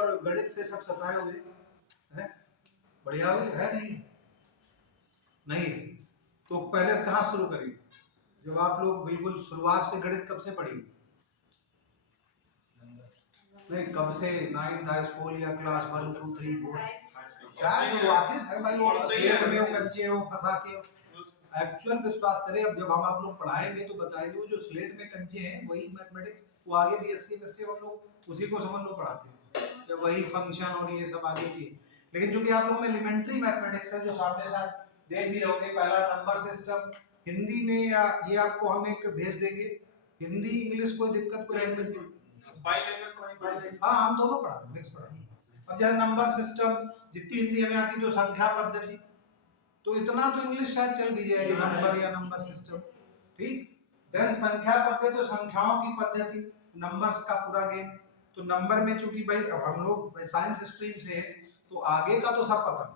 और गणित से सब सताए हुए हैं? बढ़िया हुई है नहीं? नहीं तो पहले कहाँ शुरू करेंगे? जब आप लोग बिल्कुल शुरुआत से गणित कब से पढ़ेंगे? नहीं, कब से? 9th हाई स्कूल या क्लास 1 2 3 4? चार शुरुआती है भाई, वो स्लेट में हो, कच्चे हो, फंसा के हो। एक्चुअल विश्वास करें, अब जब हम आप लोग पढ़ाएंगे तो बताएंगे वो जो स्लेट में कंचे हैं वही मैथमेटिक्स, वो आगे बीएससी एमएससी हम लोग उसी को समझ लो पढ़ाते हैं, या वही फंक्शन और ये सब आगे की। लेकिन चूंकि आप लोगों में एलिमेंट्री मैथमेटिक्स है जो सामने साथ देख भी रहोगे, पहला नंबर सिस्टम हिंदी में, या ये आपको हम एक भेज देंगे, हिंदी इंग्लिश कोई दिक्कत कोई लैंग्वेज नहीं। हाँ, हम दोनों पढ़ा रहे हैं, मिक्स पढ़ा रहे हैं। अब जैसे नंबर सिस्टम, जितनी हिंदी हमें आती तो संख्या पद्धति, तो इतना तो इंग्लिश शायद चल भी जाएगी, नंबर या नंबर सिस्टम, ठीक। देन संख्या पद्धति तो संख्याओं की पद्धति, नंबर्स का पूरा गेम। तो नंबर में चूंकि भाई अब हम लोग साइंस स्ट्रीम से हैं तो आगे का तो सब पता है,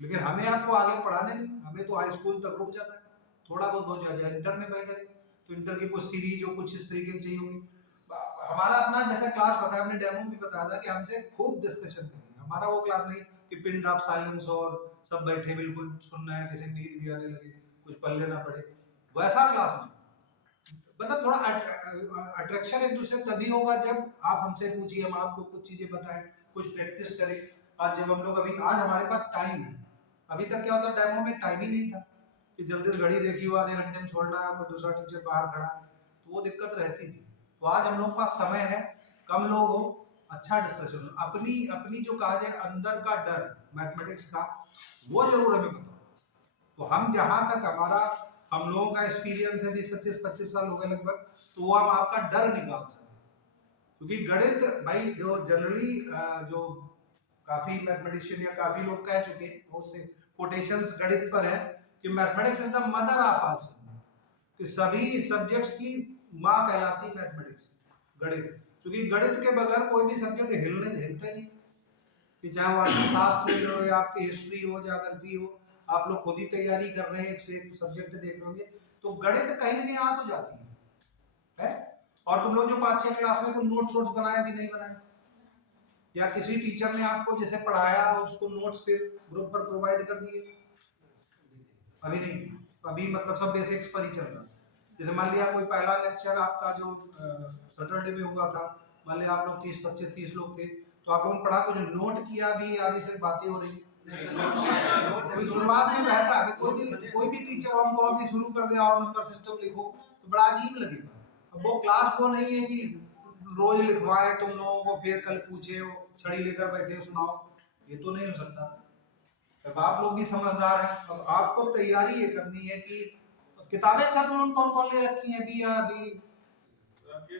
लेकिन हमें आपको आगे पढ़ाने नहीं, हमें तो हाई स्कूल तक रुक जाना है, थोड़ा बहुत हो जाए इंटर में भाई करें तो इंटर की कुछ सीरीज हो, कुछ इस तरीके की चाहिए होगी। हमारा अपना जैसा क्लास बताया, हमने डेमो भी बताया था कि हमसे खूब डिस्कशन करेंगे, हमारा वो क्लास नहीं कि पिन ड्रॉप साइलेंस और सब बैठे बिल्कुल सुनना है, किसी नींद भी आने लगे, कुछ पढ़ लेना पड़े, वैसा क्लास नहीं। मतलब थोड़ा अट्रैक्शन एक दूसरे तभी होगा जब आप हमसे पूछिए, हम आपको कुछ चीजें बताएं, कुछ प्रैक्टिस करें। आज जब हम लोग आज हमारे पास टाइम है, अभी तक क्या होता डेमो में टाइम ही नहीं था कि जल्दी से घड़ी देखी हो, आधे घंटे में छोड़ना है, कोई दूसरा टीचर बाहर खड़ा है, तो वो दिक्कत रहती थी। तो आज हम लोग के पास समय है, कम लोग हो, अच्छा डिस्कशन, अपनी अपनी जो कहा जाए अंदर का डर मैथमेटिक्स का, वो जरूर हमें बताओ। तो हम जहां तक हमारा हम लोगों का एक्सपीरियंस है 20-25 साल हो गए लगभग, तो वो हम आपका डर निकाल सकें। क्योंकि गणित भाई जो जनरली जो काफी मैथमेटिशियन या काफी लोग कह चुके हैं, बहुत से कोटेशंस गणित पर है कि mathematics is the mother of all subjects, कि सभी सब्जेक्ट्स की मां कहलाती है मैथमेटिक्स, गणित। क्योंकि गणित के बगैर कोई भी सब्जेक्ट हिलते नहीं, कि चाहे वो आपकी शास्त्र हो या आपकी हिस्ट्री हो, ज्योग्राफी हो, आप लोग खुद ही तैयारी कर रहे हैं, एक से एक सब्जेक्ट देख रहे होंगे, तो गणित कहीं ना कहीं आ तो जाती है? और तुम लोग जो 5-6 क्लास में नोट्स बनाए भी नहीं बनाए, या किसी टीचर ने आपको जैसे पढ़ाया उसको नोट्स फिर ग्रुप पर प्रोवाइड कर दिए? अभी नहीं, अभी मतलब सब बेसिक्स पर ही चल रहा। जैसे मान लिया कोई पहला लेक्चर आपका जो सैटरडे में हुआ था, मान लिया आप लोग 30-25-30 लोग थे, तो आप लोगों ने पढ़ा तो जो नोट किया भी, अभी सिर्फ बातें हो रही। तो शुरुआत में कहता है कोई भी टीचर हमको अभी शुरू कर दे, आओ नंबर सिस्टम लिखो, तो बड़ा अजीब लगेगा। अब वो क्लास वो नहीं है कि रोज लिखवाए तुम लोगों को, फिर कल पूछे छड़ी लेकर बैठे सुनाओ, ये तो नहीं हो सकता। अब आप लोग भी समझदार हैं, अब आपको तैयारी ये करनी है कि किताबें अच्छा तुम लोग कौन कौन ले रखी हैं?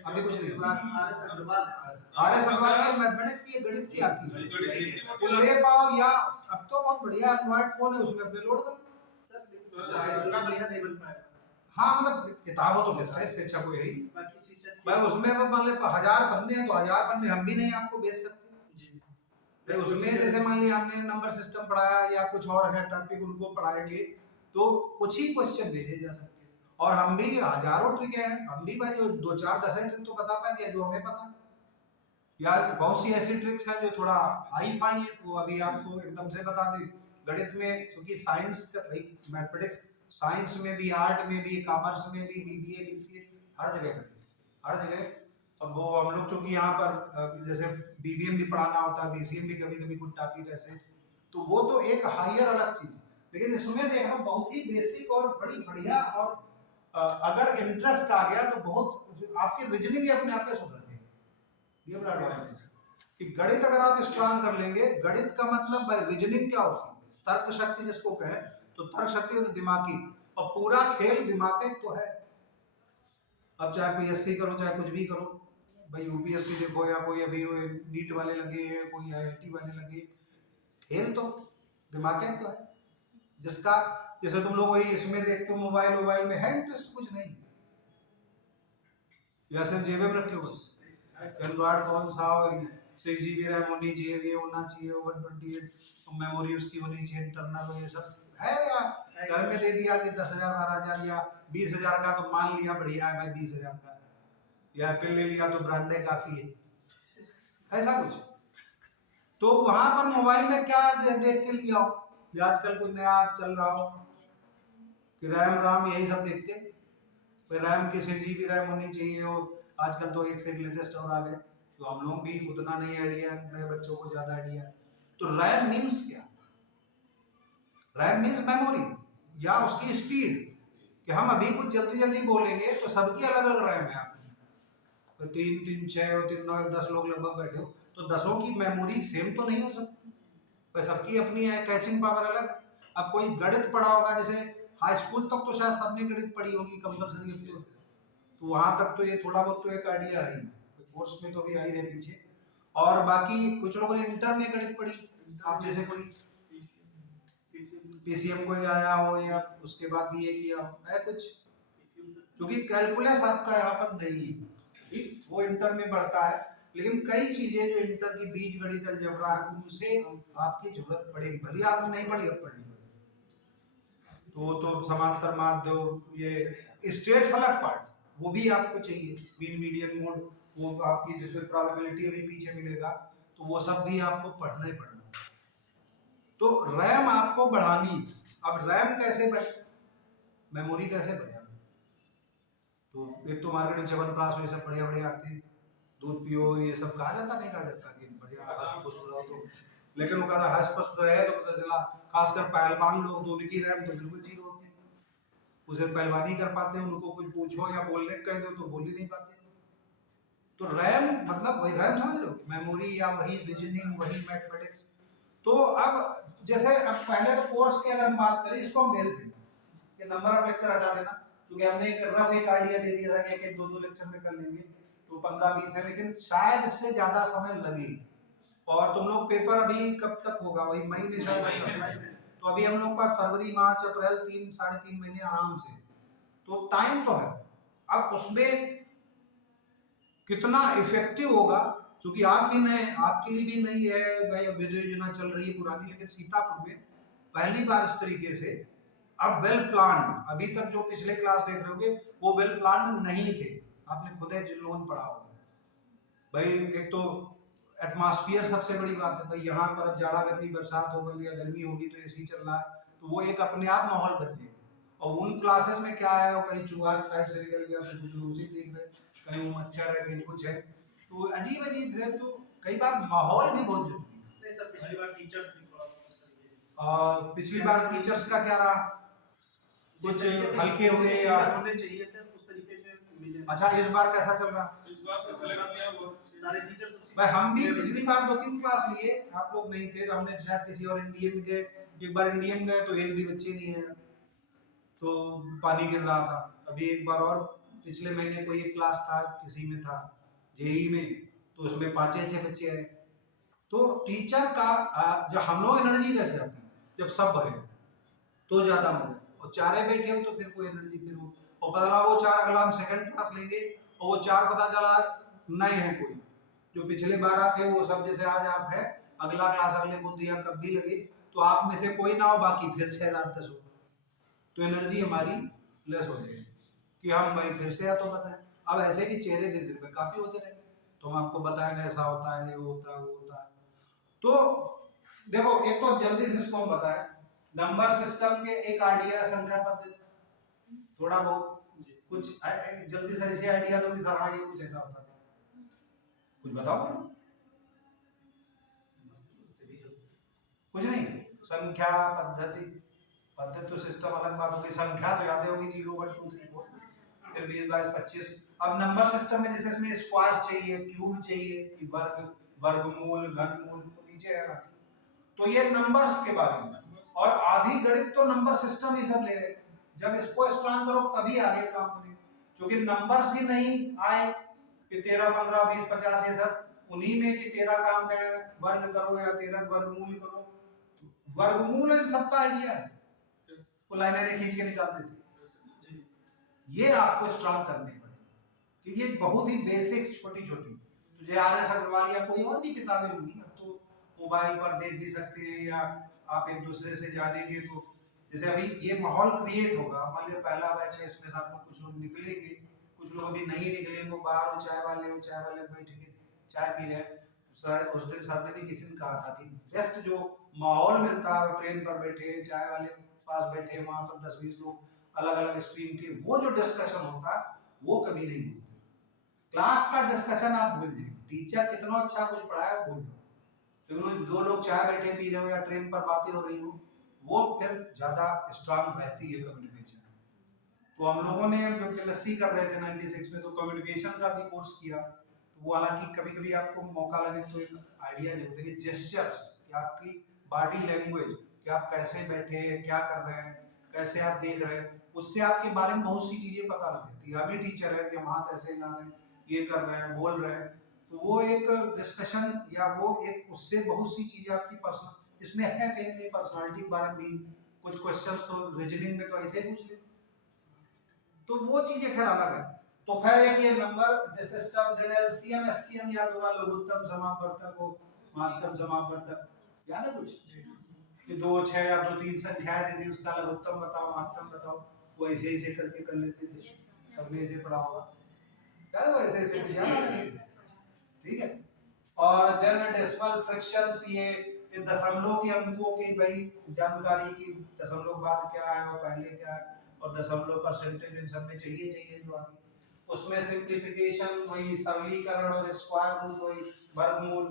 अभी कुछ नहीं, आर एस अग्रवाल की मैथमेटिक्स की, गणित की आती है, वो ले पाओ, या अब तो बहुत बढ़िया एंड्रॉइड फोन है उसमें अपने लोड कर सर। हाँ मतलब किताबों तो बेस्ट है, इससे अच्छा कोई है भाई, उसमें मान ले 1000 पन्ने हैं तो 1000 पन्ने हम भी नहीं आपको भेज सकते भाई। उसमें जैसे मान लिया हमने नंबर सिस्टम पढ़ाया या कुछ और है टॉपिक, उनको पढ़ाएंगे तो कुछ ही क्वेश्चन भेजे जा सकते हैं, और हम भी हजारों ट्रिक है, हम भी भाई जो 2-4-10 ट्रिक तो बता पाएंगे जो हमें पता, या बहुत सी ऐसी ट्रिक्स है जो थोड़ा हाई फाई है, वो अभी आपको एकदम से बता दें। गणित में क्योंकि साइंस का भाई, मैथमेटिक्स साइंस में भी, आर्ट में भी, कॉमर्स में भी, बीबीए बीसीए हर जगह, हर जगह। अब वो हम लोग क्योंकि यहाँ पर जैसे बीबीएम भी पढ़ाना होता है, बीसीएम भी कभी कभी कुछ टॉपिक ऐसे, तो वो तो एक हायर अलग चीज। लेकिन इसमें देखना बहुत ही बेसिक और बड़ी बढ़िया, और अगर इंटरेस्ट आ गया तो बहुत आपकी रीजनिंग अपने आप पे सुधर जाएगी। ये बड़ा एडवांटेज है कि गणित अगर आप स्ट्रांग कर लेंगे, गणित का मतलब भाई रीजनिंग क्या होती है, तर्क शक्ति जिसको कहे, तो तर्क शक्ति मतलब दिमागी, और पूरा खेल दिमाग का तो है। अब चाहे पीएससी करो चाहे कुछ भी करो भाई, यूपीएससी देखो या कोई अभी नीट वाले लगे हैं, कोई आईआईटी वाले लगे, खेल तो दिमाग का तो है। जिसका जैसे तुम लोग वही इसमें देखते हो, मोबाइल में है इंटरेस्ट कुछ नहीं, या सिर्फ जेबे में रखे हो बस, एंड्रॉइड कौन सा, 6 GB रैम होनी चाहिए, ये होना चाहिए, 128 मेमोरी उसकी होनी चाहिए इंटरनल, ये सब है। या घर में दे दिया कि 10,000 12,000 या 20,000 का, तो मान लिया बढ़िया है भाई 20,000 का, या एप्पल ले लिया तो ब्रांडे काफी है, ऐसा कुछ। तो वहां पर मोबाइल में क्या देख के लिया हो, या आजकल कोई नया चल रहा हो कि रैम राम यही सब देखते हैं। रैम की 6 GB रैम होनी चाहिए, हो आजकल तो एक से एक लेटेस्ट और आ गए, तो हम लोग भी उतना नहीं आइडिया, नए बच्चों को ज्यादा आइडिया। तो रैम मीन्स क्या? रैम मीन्स मेमोरी या उसकी स्पीड, कि हम अभी कुछ जल्दी जल्दी बोलेंगे तो सबकी अलग अलग रैम है। तो 3 3 6 और 3 9 10 लोग लगभग बैठे हो, तो 10 की मेमोरी सेम तो नहीं हो सकती, पर सबकी अपनी है, कैचिंग पावर अलग। अब कोई गणित पढ़ा होगा, जैसे हाई स्कूल तक तो शायद सबने गणित पढ़ी होगी कंपल्सरी, तो वहां तक तो ये थोड़ा बहुत तो एक आइडिया है, कोर्स में तो भी आ ही रहे पीछे। और बाकी कुछ लोगों ने इंटर में गणित पढ़ी, आप जैसे कोई पीसीएम कोई आया हो या उसके बाद भी ये किया हो है कुछ, क्योंकि कैलकुलस आपका यहाँ पर नहीं है, ठीक, वो इंटर में बढ़ता है, लेकिन कई चीजें जो इंटर की बीज गणित अलजेब्रा है उनसे आपकी जरूरत पड़ेगी, भले आपने नहीं पढ़ी, अब पढ़नी पड़ेगी। तो समांतर माध्य, ये स्टेट्स अलग पार्ट, वो भी आपको चाहिए, मीन मीडियन मोड, वो आपकी जिसमें प्रोबेबिलिटी अभी पीछे मिलेगा, तो वो सब भी आपको पढ़ना ही पड़ना। तो रैम आपको बढ़ानी, अब रैम कैसे बढ़े, मेमोरी कैसे बढ़े? तो एक तो मार्केट में च्यवनप्राश ये सब बढ़िया बढ़िया आते हैं, दूध पियो, ये सब कहा जाता नहीं कहा जाता कि बढ़िया हष्ट पुष्ट रहो, तो लेकिन वो कहता हष्ट पुष्ट रहे तो पता चला खासकर पहलवान लोग, तो उनकी रैम तो बिल्कुल जीरो होती है, उसे पहलवानी कर पाते हैं, उनको कुछ पूछो या बोलने कह दो तो बोल ही नहीं पाते। तो रैम मतलब वही रैम समझ लो, मेमोरी या वही रीजनिंग, वही मैथमेटिक्स। तो अब जैसे अब पहले तो कोर्स की अगर हम बात करें, इसको हम भेज देंगे कि नंबर ऑफ लेक्चर हटा देना, क्योंकि हमने एक रफ एक आइडिया दे दिया था कि एक एक दो दो लेक्चर में कर लेंगे, तो 15 20 है, लेकिन शायद इससे ज्यादा समय लगे। और तुम लोग पेपर अभी कब तक होगा, वही मई में शायद, तो अभी हम लोग पास फरवरी मार्च अप्रैल 3 साढ़े 3 महीने आराम से, तो टाइम तो है। अब उसमें कितना इफेक्टिव होगा, क्योंकि आप भी नए, आपके लिए भी नहीं है भाई, अभ्युदय योजना चल रही है पुरानी, लेकिन सीतापुर में पहली बार इस तरीके से अब वेल प्लान, अभी तक जो पिछले क्लास देख रहे होगे वो वेल प्लान नहीं थे, आपने खुद है जिलोन पढ़ा होगा भाई। एक तो एटमॉस्फेयर सबसे बड़ी बात है भाई, यहाँ पर जाड़ा गर्मी बरसात हो गई या गर्मी होगी तो एसी चल रहा है, तो वो एक अपने आप माहौल बन जाएगा। और उन क्लासेस में क्या है, वो कहीं चूहा की साइड से निकल गया तो कुछ लोग उसी देख रहे, कहीं वो मच्छर है, कहीं कुछ है, तो अजीब अजीब है। तो कई बार माहौल भी बहुत जरूरी है। पिछली बार टीचर्स पिछली बार टीचर्स का क्या रहा, कुछ हल्के हुए या होने चाहिए थे उस तरीके के? अच्छा, इस बार कैसा चल रहा? इस बार से सारे टीचर्स भाई, हम भी पिछली बार 2 3 क्लास लिए, आप लोग नहीं थे, तो हमने शायद किसी और एनडीए में गए, एक बार एनडीए में गए तो एक भी बच्चे नहीं है, तो पानी गिर रहा था। अभी एक बार और पिछले महीने कोई एक क्लास था, किसी में था जेई में, तो उसमें 5 6 बच्चे आए। तो टीचर का जो हम लोग एनर्जी कैसे अपनी, जब सब भरे तो ज्यादा मजा, और चारे बैठे हो तो फिर कोई एनर्जी, फिर वो, और पता लगा वो 4 अगला हम सेकंड क्लास लेंगे, और वो 4 पता चला नए हैं कोई, जो पिछले 12 थे वो सब जैसे आज आप है, अगला क्लास अगले को दिया कब भी लगे, तो आप में से कोई ना हो, बाकी फिर 6 8 10 हो, तो एनर्जी हमारी लेस हो जाएगी कि हम भाई फिर से या तो बताएं। अब ऐसे कि चेहरे धीरे धीरे काफी होते रहे, तो हम आपको बताएंगे ऐसा होता है, ये होता है, वो होता है। तो देखो, एक तो जल्दी से इसको हम बताएं, नंबर सिस्टम के एक आइडिया, संख्या पद्धति, थोड़ा बहुत कुछ जल्दी से ऐसे आइडिया दो कि सर हाँ ये कुछ ऐसा होता है, कुछ बताओ ना। कुछ नहीं, संख्या पद्धति, पद्धति तो सिस्टम अलग बात होगी, संख्या तो याद होगी 0 1 2 3 4, फिर 20 22 25। अब नंबर सिस्टम में जैसे इसमें स्क्वायर चाहिए, क्यूब चाहिए, कि वर्ग, वर्गमूल, घनमूल, तो नीचे है ना, तो ये नंबर्स के बारे में। और आधी गणित तो नंबर सिस्टम ही सब ले, जब इसको स्ट्रांग करो तभी आगे काम करेंगे, क्योंकि नंबर्स ही नहीं आए कि 13 15 20 50 ये सब उन्हीं में कि 13 काम का वर्ग करो या 13 वर्गमूल करो, वर्गमूल इन सबका आइडिया है, वो लाइनें खींच के निकालते थे। ये आपको स्ट्रांग करने पड़ेगी कि ये बहुत ही बेसिक्स छोटी छोटी, तो जे आर एस अग्रवाल या कोई और भी किताबें होंगी, अब तो मोबाइल पर देख भी सकते हैं, या आप एक दूसरे से जानेंगे, तो जैसे अभी ये माहौल क्रिएट होगा, मान लीजिए पहला बैच है, इसमें साथ में कुछ लोग निकलेंगे, कुछ लोग अभी नहीं निकले, वो बाहर हो, चाय वाले बैठ के चाय पी रहे हैं, शायद उस दिन सर ने भी किसी ने कहा था कि बेस्ट जो माहौल मिलता है ट्रेन पर बैठे चाय वाले पास बैठे वहां पर 10-20 लोग अलग अलग स्ट्रीम के वो जो डिस्कशन होता है वो कभी नहीं भूलते। क्लास का डिस्कशन आप भूल जाइए, टीचर कितना अच्छा कुछ पढ़ाया वो भूल जाओ, क्योंकि दो लोग चाय बैठे पी रहे हो या ट्रेन पर बातें हो रही हो वो फिर ज्यादा स्ट्रांग रहती है कम्युनिकेशन। तो हम लोगों ने बीएससी कर रहे थे 96 में तो कम्युनिकेशन का भी कोर्स किया, तो वो हालांकि कभी कभी आपको मौका लगे तो एक आइडिया जो होता है कि जेस्चर्स कि आपकी बॉडी लैंग्वेज कि आप कैसे बैठे हैं क्या कर रहे हैं कैसे आप देख रहे हैं उससे आपके बारे में बहुत सी चीजें पता लग जाती है। अभी टीचर है कि हम हाथ ऐसे हिला रहे हैं ये कर रहे हैं बोल रहे हैं, तो वो एक डिस्कशन या वो एक उससे बहुत सी चीजें आपकी पर्सनल इसमें है कहीं ना कहीं पर्सनालिटी के बारे में भी कुछ क्वेश्चंस तो रीजनिंग में तो ऐसे ही पूछ लेते, तो वो चीजें खैर अलग है। तो खैर है कि ये number the system then LCM SCM याद होगा, लघुत्तम समापवर्तक को महत्तम समापवर्तक याद है कुछ कि 2 6 या 2 3 संख्याएं दे दी उसका लघुत्तम बताओ महत्तम बताओ, वो ऐसे ऐसे करके कर लेते थे, सबने ऐसे पढ़ा होगा याद है, वो ऐसे ऐसे कुछ याद है ठीक है। और देन डेसिमल फ्रैक्शंस ये दशमलव के अंकों की भाई जानकारी की दशमलव बाद क्या है और पहले क्या है और दशमलव परसेंटेज इन सब में चाहिए चाहिए जो आगे उसमें सिंप्लीफिकेशन वही सरलीकरण और स्क्वायर रूट वही वर्गमूल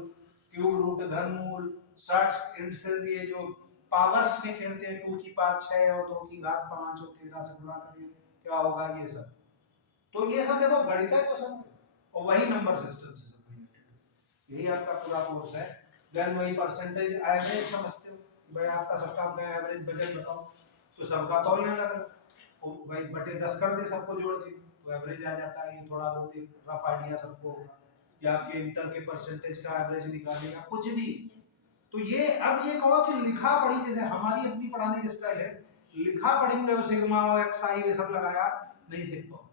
क्यूब रूट घनमूल शॉर्ट्स इंडेक्सेस ये जो पावर्स में खेलते हैं 2 की पावर 6 और 2 की घात 5 और 13 से गुणा करिए क्या होगा ये सब, तो ये सब देखो गणित है क्वेश्चन और वही नंबर सिस्टम से सब रिलेटेड यही आपका पूरा कोर्स है। देन वही परसेंटेज एवरेज समझते हो भाई आपका सबका क्या एवरेज बजट बताओ तो सबका तौलने लगा तो भाई बटे 10 कर दे सबको जोड़ के तो एवरेज आ जाता है, ये थोड़ा बहुत एक रफ आइडिया सबको होगा या आपके इंटर के परसेंटेज का एवरेज निकालेगा कुछ भी। तो ये अब ये कहो कि लिखा पढ़ी जैसे हमारी अपनी पढ़ाने की स्टाइल है, लिखा पढ़ेंगे वो सिग्मा और एक्स आई ये सब लगाया नहीं सीख पाओ।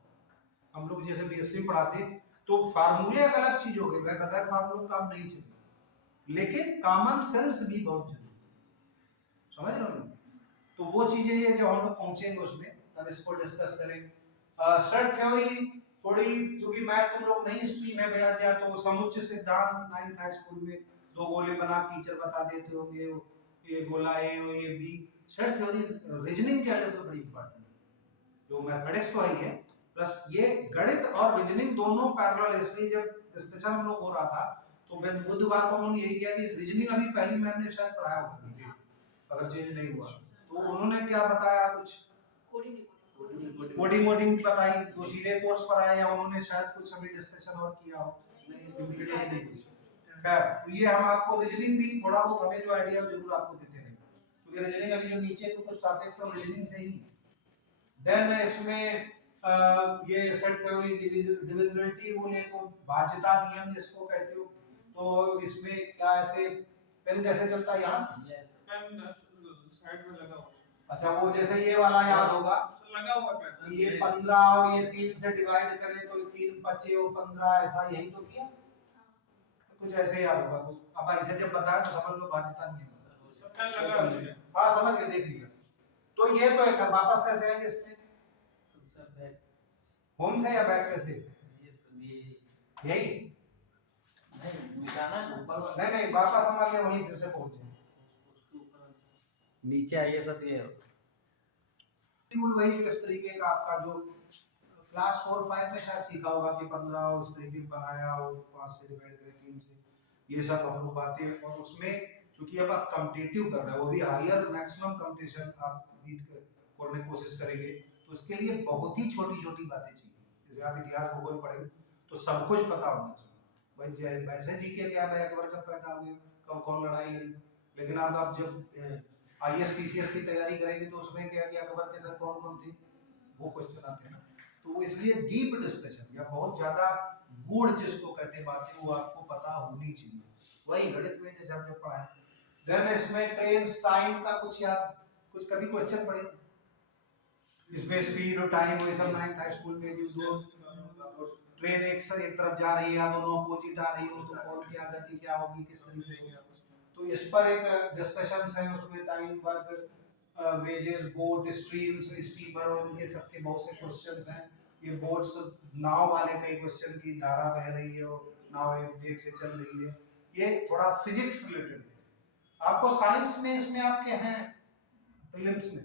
हम लोग जैसे बीएससी पढ़ाते तो फार्मूले एक अलग चीज हो गई भाई बगैर फार्मूले काम नहीं चलेगा, लेकिन कॉमन सेंस भी बहुत जरूरी समझ रहे हो, तो वो चीजें ये जब हम लोग पहुंचेंगे उसमें तब इसको डिस्कस करेंगे। सेट थ्योरी थोड़ी क्योंकि मैथ तुम लोग नई स्ट्रीम है भैया जा तो समुच्चय सिद्धांत 9th हाई स्कूल में 2 गोले बना टीचर बता देते होंगे ये गोला ए और ये बी। सेट थ्योरी रीजनिंग के लिए तो बड़ी इंपॉर्टेंट है, जो मैथमेटिक्स तो है प्लस ये गणित और रीजनिंग दोनों पैरेलल, इसलिए जब डिस्कशन हम लोग हो रहा था तो मैं बुधवार को उन्होंने यही किया कि रीजनिंग अभी पहली मैम ने शायद पढ़ाया होगा अगर चेंज नहीं हुआ तो उन्होंने क्या बताया कुछ कोडिंग वोडिंग बताई तो सीधे कोर्स पर आए या उन्होंने शायद कुछ अभी डिस्कशन और किया हो नहीं खैर तो ये हम आपको रीजनिंग भी थोड़ा बहुत हमें जो आइडिया जरूर आपको देते रहे क्योंकि रीजनिंग अभी जो नीचे को कुछ टॉपिक्स और रीजनिंग से ही देन इसमें ये सेट थ्योरी डिविजिबिलिटी रूल है को भाज्यता नियम जिसको कहते हो, तो इसमें क्या ऐसे पेन कैसे चलता है यहाँ से पेन साइड में लगा हुआ, अच्छा वो जैसे ये वाला याद होगा लगा हुआ कैसे ये 15 और ये 3 से डिवाइड करें तो 3 5 और 15 ऐसा यही तो किया कुछ ऐसे याद होगा, तो अब ऐसे जब बताया तो समझ लो भाज्यता नियम पेन लगा हुआ, हाँ समझ के देख लिया। तो ये तो एक वापस कैसे आएंगे इससे होम से या बैक कैसे यही नहीं नहीं वापस हमारे वहीं फिर से पहुंचे नीचे आइए सब ये टूल वही जो इस तरीके का आपका जो क्लास 4 5 में शायद सीखा होगा कि 15 और इस तरीके बनाया और 5 से डिवाइड करें 3 से ये सब हम लोग बातें और उसमें क्योंकि अब आप कॉम्पिटिटिव कर रहे हो वो भी हायर मैक्सिमम कंपटीशन आप बीट करने की कोशिश करेंगे तो उसके लिए बहुत ही छोटी छोटी बातें चाहिए, जैसे आप इतिहास भूगोल पढ़ेंगे तो सब कुछ पता होना चाहिए भाई वैसे जीके क्या भाई अकबर कब पैदा हुए कब कौन लड़ाई लड़ी, लेकिन आप जब आईएएस पीसीएस की तैयारी करेंगे तो उसमें क्या कि अकबर के साथ कौन कौन थे वो क्वेश्चन आते हैं ना, तो वो इसलिए डीप डिस्कशन या बहुत ज्यादा गूढ़ जिसको कहते हैं बातें वो आपको पता होनी चाहिए, वही गणित में जैसे हमने पढ़ा है। देन इसमें ट्रेन टाइम का कुछ याद कुछ कभी क्वेश्चन पढ़े इसमें स्पीड और टाइम वो सब 9th हाई स्कूल में भी दो ट्रेन एक तरफ जा रही है या दोनों अपोजिट आ रही हो तो कौन क्या गति क्या होगी किस तरीके से, तो इस पर एक डिस्कशंस है उसमें time work wages boat streams steamer और उनके सबके बहुत से क्वेश्चंस हैं, ये बोट्स नाव वाले कई क्वेश्चन की धारा बह रही है और नाव एक वेग से चल रही है ये थोड़ा फिजिक्स रिलेटेड है। आपको साइंस में इसमें आपके हैं प्रीलिम्स में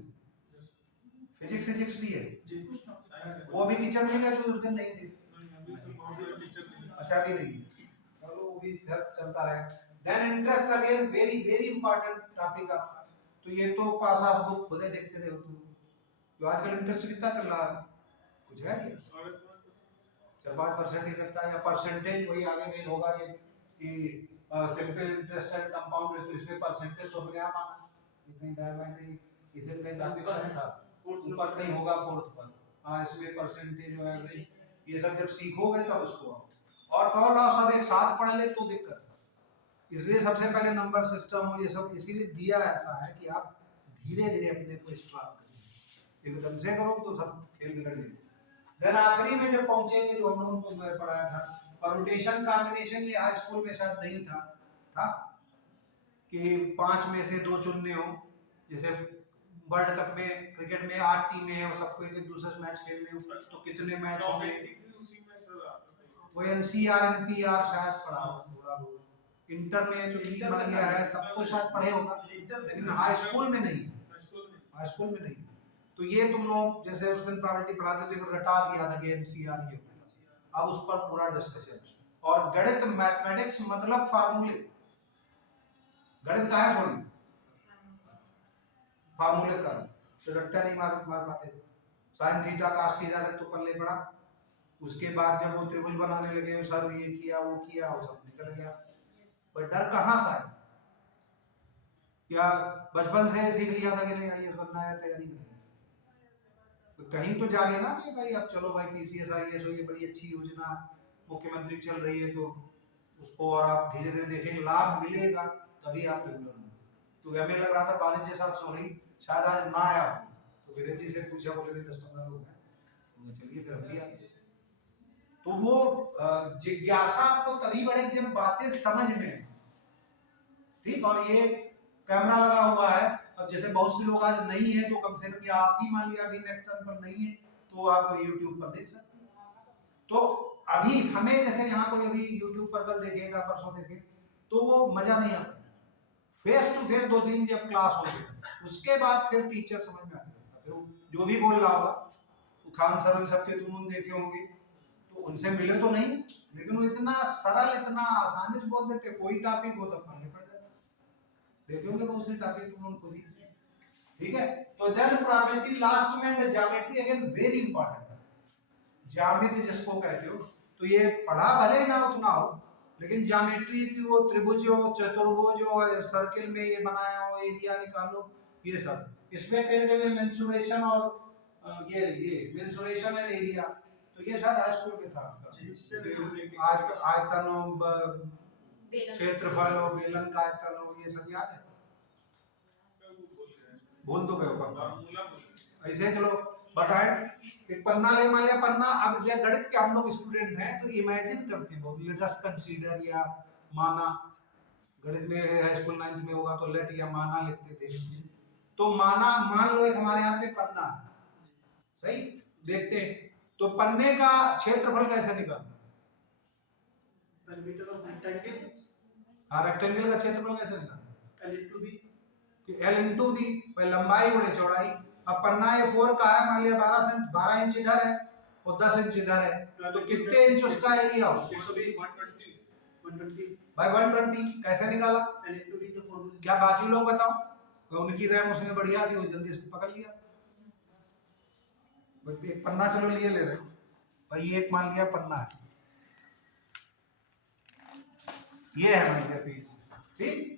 फिजिक्स भी है, वो भी टीचर मिल गया जो उस दिन नहीं थे। अच्छा अभी नहीं, चलो वो भी चलता रहे। Then interest again very very important topic आपका। तो ये तो पास आस बुक खुद ही देखते रहे हो तुम। जो आजकल इंटरेस्ट कितना चल रहा है कुछ है नहीं, 4-5% ही करता है, या परसेंटेज वही आगे नहीं होगा ये कि simple interest and compound interest, इसमें परसेंटेज तो अपने आप आना, इतनी दायरा नहीं इसे कहीं टॉपिक था ऊपर कहीं होगा फोर्थ पर। हाँ इसमें परसेंटेज और एवरेज ये सब जब सीखोगे तब उसको आओ। और कौन ला सब एक साथ पढ़ ले तो दिक्कत, इसलिए सबसे पहले नंबर सिस्टम हो ये सब इसीलिए दिया ऐसा है कि आप धीरे धीरे अपने को स्ट्रांग करें, एकदम से करो तो सब खेल बिगड़ जाएगा। देन आखिरी में जब पहुंचेंगे जो हम लोगों को पढ़ाया था परम्यूटेशन कॉम्बिनेशन, ये हाई स्कूल में शायद नहीं था कि 5 में से 2 चुनने हो, जैसे वर्ल्ड कप में क्रिकेट में 8 टीमें हैं और सबको एक दूसरे मैच खेलने हो तो कितने मैच होंगे, वो एनसीआर एनपीआर शायद पढ़ा थोड़ा बहुत, इंटर में जो लीग बन गया है तब तो शायद पढ़े होगा, लेकिन हाई स्कूल में नहीं, हाई स्कूल में नहीं। तो ये तुम लोग जैसे उस दिन प्रोबेबिलिटी पढ़ाते थे रटा दिया था कि एनसीआर ये, अब उस पर पूरा डिस्कशन। और गणित मैथमेटिक्स मतलब फार्मूले, गणित का है थोड़ी फार्मूले का, तो रट्टा नहीं मार पाते। साइन थीटा cos थीटा तक तो पल्ले पड़ा, उसके बाद जब वो त्रिभुज बनाने लगे सर ये किया वो किया वो सब निकल गया। पर डर कहाँ सा है, क्या बचपन से सीख लिया था कि नहीं आईएएस बनना है तैयारी करनी है, तो कहीं तो जागे ना कि भाई अब चलो भाई पीसीएस आईएएस हो ये बड़ी अच्छी योजना मुख्यमंत्री चल रही है तो उसको, और आप धीरे धीरे देखेंगे लाभ मिलेगा तभी आप रेगुलर होंगे। तो हमें लग रहा था वाणिज्य साहब सॉरी शायद आज ना आया, तो वीरेंद्र जी से पूछा बोले 10-15 लोग हैं, तो चलिए फिर हम भी आते। तो वो जिज्ञासा आपको तभी बढ़े जब बातें समझ में, ठीक। और ये कैमरा लगा हुआ है, अब जैसे बहुत से लोग आज नहीं है तो कम से कम आप ही मान लिया अभी नेक्स्ट टर्म पर नहीं है तो आप यूट्यूब पर देख सकते हैं। तो अभी हमें जैसे यहाँ कोई अभी यूट्यूब पर कल देखेगा परसों देखे तो वो मजा नहीं आता, फेस टू फेस 2-3 जब क्लास हो गई उसके बाद फिर टीचर समझ में आता, फिर जो भी बोल रहा होगा तो खान सर उन सबके तुम देखे होंगे तो उनसे मिले तो नहीं, लेकिन वो इतना सरल इतना आसानी से बोल देते, कोई टॉपिक हो सकता है पढ़ जाता, देखे होंगे बहुत से टॉपिक तुम उनको दी, ठीक है। तो देन प्रोबेबिलिटी लास्ट में ज्योमेट्री अगेन वेरी इंपॉर्टेंट है, ज्यामिति जिसको कहते हो, तो ये पढ़ा भले ना उतना हो लेकिन ज्योमेट्री की वो त्रिभुज हो चतुर्भुज हो सर्किल में ये बनाया हो एरिया निकालो ये सब, इसमें कहेंगे मेंसुरेशन और ये मेंसुरेशन एंड एरिया, तो ये शायद हाई स्कूल में था, आयतन क्षेत्रफल हो बेलन का आयतन हो ये सब याद है, भूल तो गए पक्का। ऐसे चलो बताएं एक पन्ना ले, मान लिया पन्ना, अब जब गणित के हम लोग स्टूडेंट हैं तो इमेजिन करते हैं बहुत, लेट अस कंसीडर या माना, गणित में हाई स्कूल 9th में होगा तो लेट या माना लिखते थे, तो माना मान लो एक हमारे हाथ में पन्ना है, सही देखते हैं तो पन्ने का क्षेत्रफल कैसे निकालना, रेक्टेंगल का क्षेत्रफल कैसे निकालना, L इंटू बी, लंबाई गुणे चौड़ाई। अब पन्ना ये 4 का है, मान लिया 12 इंच इधर है और 10 इंच इधर है, तो कितने इंच उसका एरिया हो, 120 बाय 120, कैसे निकाला, क्या बाकी लोग बताओ, तो उनकी रैम उसमें बढ़िया थी वो जल्दी से पकड़ लिया। एक पन्ना चलो लिए ले रहे भाई, एक मान लिया पन्ना है, ये है मान लिया पेज, ठीक।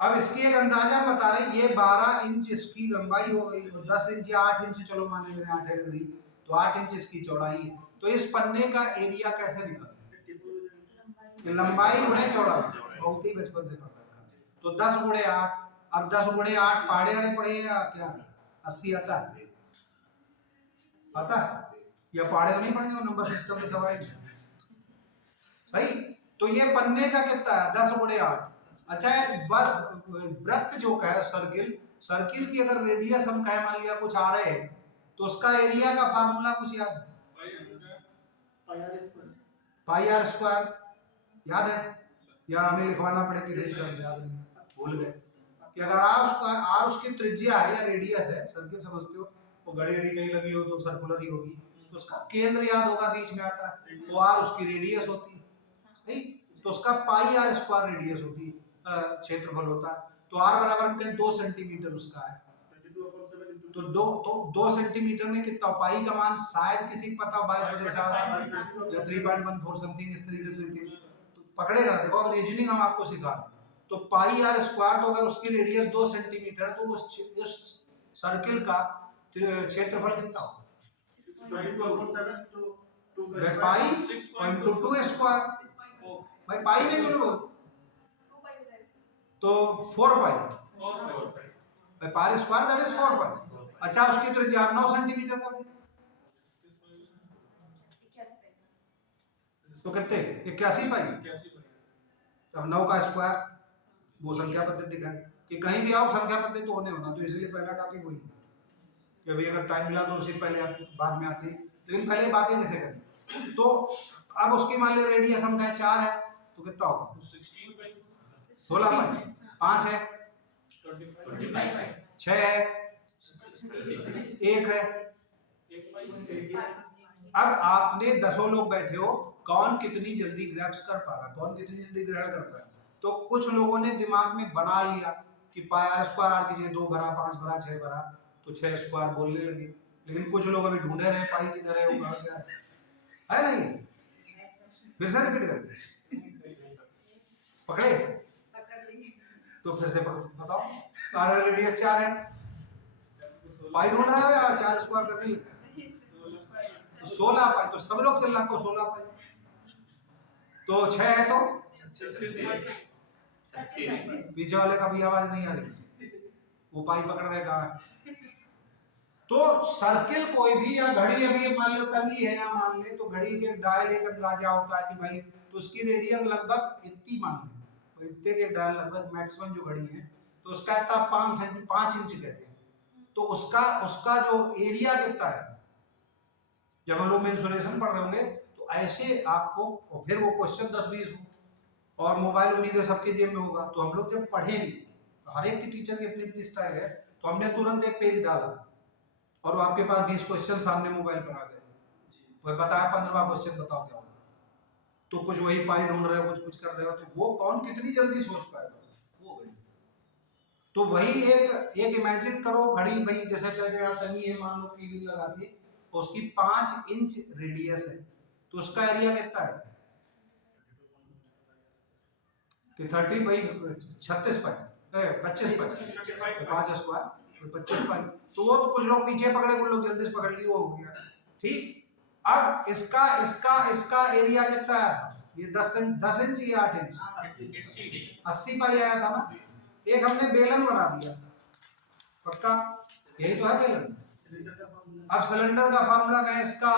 अब इसकी एक अंदाजा बता रहे, ये 12 इंच इसकी लंबाई हो गई, 10 इंच या 8 इंच चलो मान लेते हैं 8 है गई, तो 8 इंच इसकी चौड़ाई है, तो इस पन्ने का एरिया कैसे निकालते, लंबाई गुणे चौड़ाई, बहुत ही बचपन से पता है, तो 10 गुणे 8, अब 10 गुणे 8 पाड़े आने पड़े या क्या 80 आता है, आता है या पाड़े तो नहीं पड़ने, नंबर सिस्टम में सवाल सही। तो ये पन्ने का कितना है 10 गुणे 8। अच्छा एक वृत्त जो है सर्किल की अगर रेडियस हम कहे मान लिया कुछ आ रहे हैं तो उसका एरिया का फार्मूला कुछ याद है, पाई आर स्क्वायर याद है, या हमें लिखवाना पड़े कि नहीं सर याद नहीं, भूल गए कि अगर आर उसकी त्रिज्या है या रेडियस है, सर्किल समझते हो, वो घड़ी कहीं लगी हो तो सर्कुलर ही होगी, तो उसका केंद्र याद होगा, बीच में आता है, तो आर उसकी रेडियस होती है, सही, तो उसका पाई आर स्क्वायर रेडियस होती है, क्षेत्रफल होता है, तो आर बराबर हम कहें 2 सेंटीमीटर उसका है, तो 2 सेंटीमीटर में कितना, पाई का मान शायद किसी को पता, 22/7 या 3.14 समथिंग इस तरीके से होती है, तो पकड़े ना, देखो अब रीजनिंग हम आपको सिखा रहे हैं, तो पाई आर स्क्वायर, तो अगर उसकी रेडियस 2 सेंटीमीटर है तो उस सर्किल का क्षेत्रफल कितना होगा, पाई इंटू 2 स्क्वायर, भाई पाई में चलो तो 4 पाई, पाई स्क्वायर दैट इज 4 पाई। अच्छा उसकी त्रिज्या 9 सेंटीमीटर कर दी, तो कितने 81 पाई, तब 9 का स्क्वायर, वो संख्या पद्धति दिखाए कि कहीं भी आओ संख्या पद्धति तो होने होना, तो इसलिए पहला टॉपिक वही कि अभी अगर टाइम मिला तो उससे पहले बाद में आती, लेकिन पहले बातें जैसे करें, तो अब उसकी मान ली रेडियस हम कहें 4 है, तो कितना होगा 16 पाई, 5 है, 6 है, 1 है, अब आपने 10 लोग बैठे हो, कौन कितनी जल्दी ग्रैप्स कर पा रहा, कौन कितनी जल्दी ग्रहण कर पा रहा, तो कुछ लोगों ने दिमाग में बना लिया कि पाई आर स्क्वायर आर की जगह 2 भरा, 5 भरा, 6 भरा, तो 6 स्क्वायर बोलने लगे, लेकिन कुछ लोग अभी ढूंढे रहे पाई किधर है, वो कहाँ है नहीं, फिर से रिपीट कर पकड़े, तो फिर से बताओ, आर रेडियस 4 है, पाई ढूंढ रहा है या 4 स्क्वायर करने लगे, तो 16 पाई, तो सब लोग चल रहा को 16 पाई, तो 6 है तो पीछे वाले का भी आवाज नहीं आ रही, वो पाई पकड़ रहे कहाँ है, तो सर्किल कोई भी या घड़ी अभी मान लो टंगी है या मान ले, तो घड़ी के डायल एक अंदाजा होता है कि भाई, तो उसकी रेडियस लगभग इतनी मान लो, तो इतने के डायल लगभग मैक्सिमम जो घड़ी है, तो उसका इतना 5 इंच कहते हैं, तो उसका जो एरिया कितना है, जब हम लोग इंसुलेशन पढ़ रहे होंगे तो ऐसे आपको, और फिर वो क्वेश्चन 10-20 हो, और मोबाइल उम्मीद है सबके जेब में होगा, तो हम लोग जब पढ़ेंगे, हर एक की टीचर की अपनी अपनी स्टाइल है, तो हमने तुरंत एक पेज डाला और वो आपके पास 20 क्वेश्चन सामने मोबाइल पर आ गए, वो बताया 15वां क्वेश्चन बताओ क्या होगा, तो कुछ वही पाई ढूंढ रहे हो, कुछ कर रहे हो, तो वो कौन कितनी जल्दी सोच पाएगा, वो घड़ी, तो वही एक इमेजिन करो घड़ी भाई, जैसे टंगी है मान लो कीली लगा के, उसकी 5 इंच रेडियस है, तो उसका एरिया कितना है कि 30 भाई 36 पाई 25 पाई, 5 स्क्वायर 25 पाई, तो वो तो कुछ लोग पीछे पकड़े, कुछ लोग जल्दी से पकड़ लिए, वो हो गया ठीक। अब इसका इसका इसका एरिया कितना है, ये 10 इंच या 8 इंच, 80 पाई आया था ना, एक हमने बेलन बना दिया, पक्का यही तो है बेलन, अब सिलेंडर का फार्मूला क्या है, इसका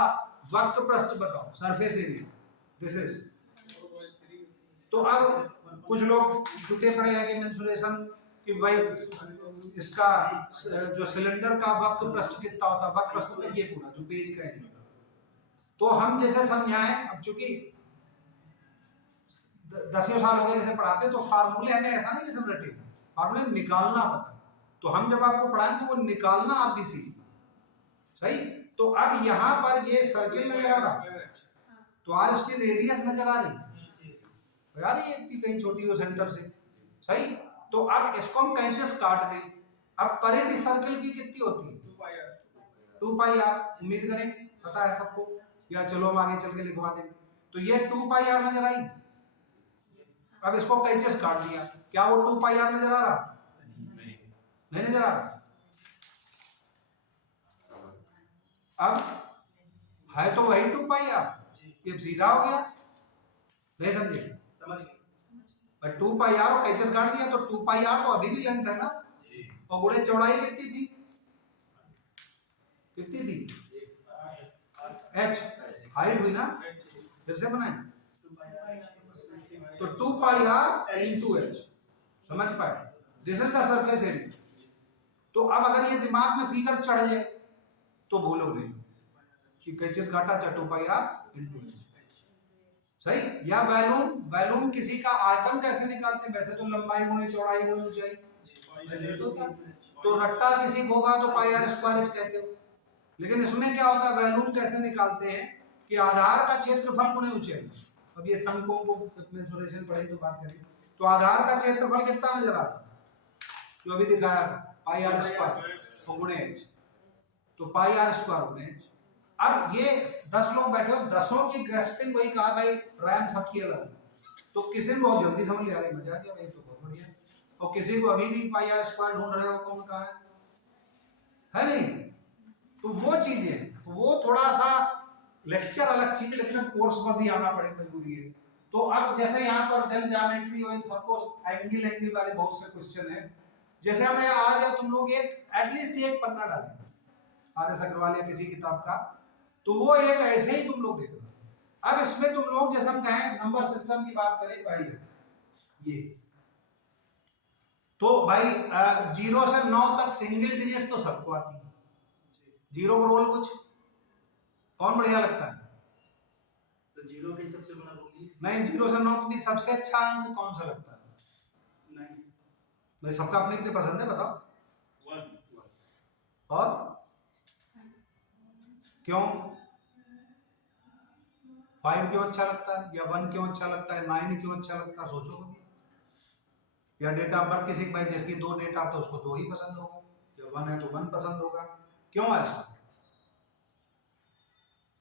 वक्र प्रस्थ बताओ, सरफेस एरिया, दिस इज, तो अब कुछ लोग टूटे पड़े हैं कि इंसुलेशन कि भाई इसका जो सिलेंडर का वक्र प्रस्थ कितना होता है, वक्र प्रस्थ मतलब ये पूरा जो पेज का है, तो हम जैसे समझाएं, अब चूंकि 10 साल हो गए जैसे पढ़ाते, तो फार्मूले हमें ऐसा नहीं कि सब रटे, फार्मूले निकालना पता है, तो हम जब आपको पढ़ाएं तो वो निकालना आप भी सीख, सही, तो अब यहाँ पर ये सर्किल नजर आ रहा, तो आर इसकी रेडियस नजर आ रही यार, ये इतनी कहीं छोटी हो सेंटर से, सही, तो अब इसको हम कैंचे से काट दें, अब परिधि सर्किल की कितनी होती है 2 पाई आर, उम्मीद करें पता है सबको, या चलो हम आगे चल के लिखवा दें, तो ये 2 पाई आर नजर आई, अब इसको कैंचे से काट दिया, क्या वो 2 पाई आर नजर आ रहा, नहीं नजर आ रहा, अब है तो वही 2 पाई आर, ये सीधा हो गया, नहीं समझे, समझ गए, पर 2 पाई आर और कैचेस काट दिया, तो 2 पाई आर तो अभी भी लेंथ है ना, और गुणे चौड़ाई कितनी थी, कितनी थी h, हाइट हुई ना, फिर से बनाए, तो 2 पाई आर इनटू h, समझ पाए, this is the surface area, तो अब अगर ये दिमाग में फिगर चढ़ जाए तो भूलो नहीं कि कैचेस काटा 2 पाई आर इनटू h, सही। या वैल्यूम किसी का आयतन कैसे निकालते हैं? वैसे तो लंबाई गुणे चौड़ाई गुणे ऊंचाई। तो रट्टा किसी को होगा तो पाई आर स्क्वायर कहते हो। लेकिन इसमें क्या होता है, वैल्यूम कैसे निकालते हैं कि आधार का क्षेत्रफल गुणे ऊंचाई। अब ये समकोण को मेंसुरेशन पढ़े तो बात करें, तो आधार का क्षेत्रफल कितना नजर आ रहा है जो अभी दिखाया था, पाई आर स्क्वायर गुणे एच, तो पाई आर स्क्वायर गुणे एच। अब ये 10 लोग बैठे हो, 10 की ग्रेस्पिंग वही कहा भाई, रैम सबकी अलग, तो किसी को बहुत जल्दी समझ लिया भाई, मजा आ गया भाई, तो बहुत बढ़िया। और किसी को अभी भी पाई आर स्क्वायर ढूंढ रहे हो कौन कहा है नहीं, तो वो चीजें, तो वो थोड़ा सा लेक्चर अलग चीज है, लेकिन कोर्स में भी आना पड़ेगा, मजबूरी है। तो अब जैसे यहाँ पर जन ज्योमेट्री और इन सबको एंगल वाले बहुत से क्वेश्चन है, जैसे हमें आज या तुम लोग एक एटलीस्ट एक पन्ना डालें आर एस अग्रवाल या किसी किताब का, तो वो एक ऐसे ही तुम लोग देख लो। अब इसमें तुम लोग जैसे हम कहें नंबर सिस्टम की बात करें भाई, ये तो भाई 0 से 9 तक सिंगल डिजिट्स तो सबको आती है, जीरो को रोल कुछ कौन बढ़िया लगता है? तो जीरो के सबसे बड़ा होगी नहीं, 0 से 9 भी सबसे अच्छा अंक कौन सा लगता है? नहीं भाई सबका अपनी अपनी पसंद है, बताओ। 1 और क्यों? 5 क्यों अच्छा लगता है, या 1 क्यों अच्छा लगता है, 9 क्यों अच्छा लगता है, सोचो कभी। या डेट ऑफ बर्थ किसी भाई जिसकी 2 डेट ऑफ तो उसको 2 ही पसंद होगा, या 1 है तो 1 पसंद होगा, क्यों ऐसा?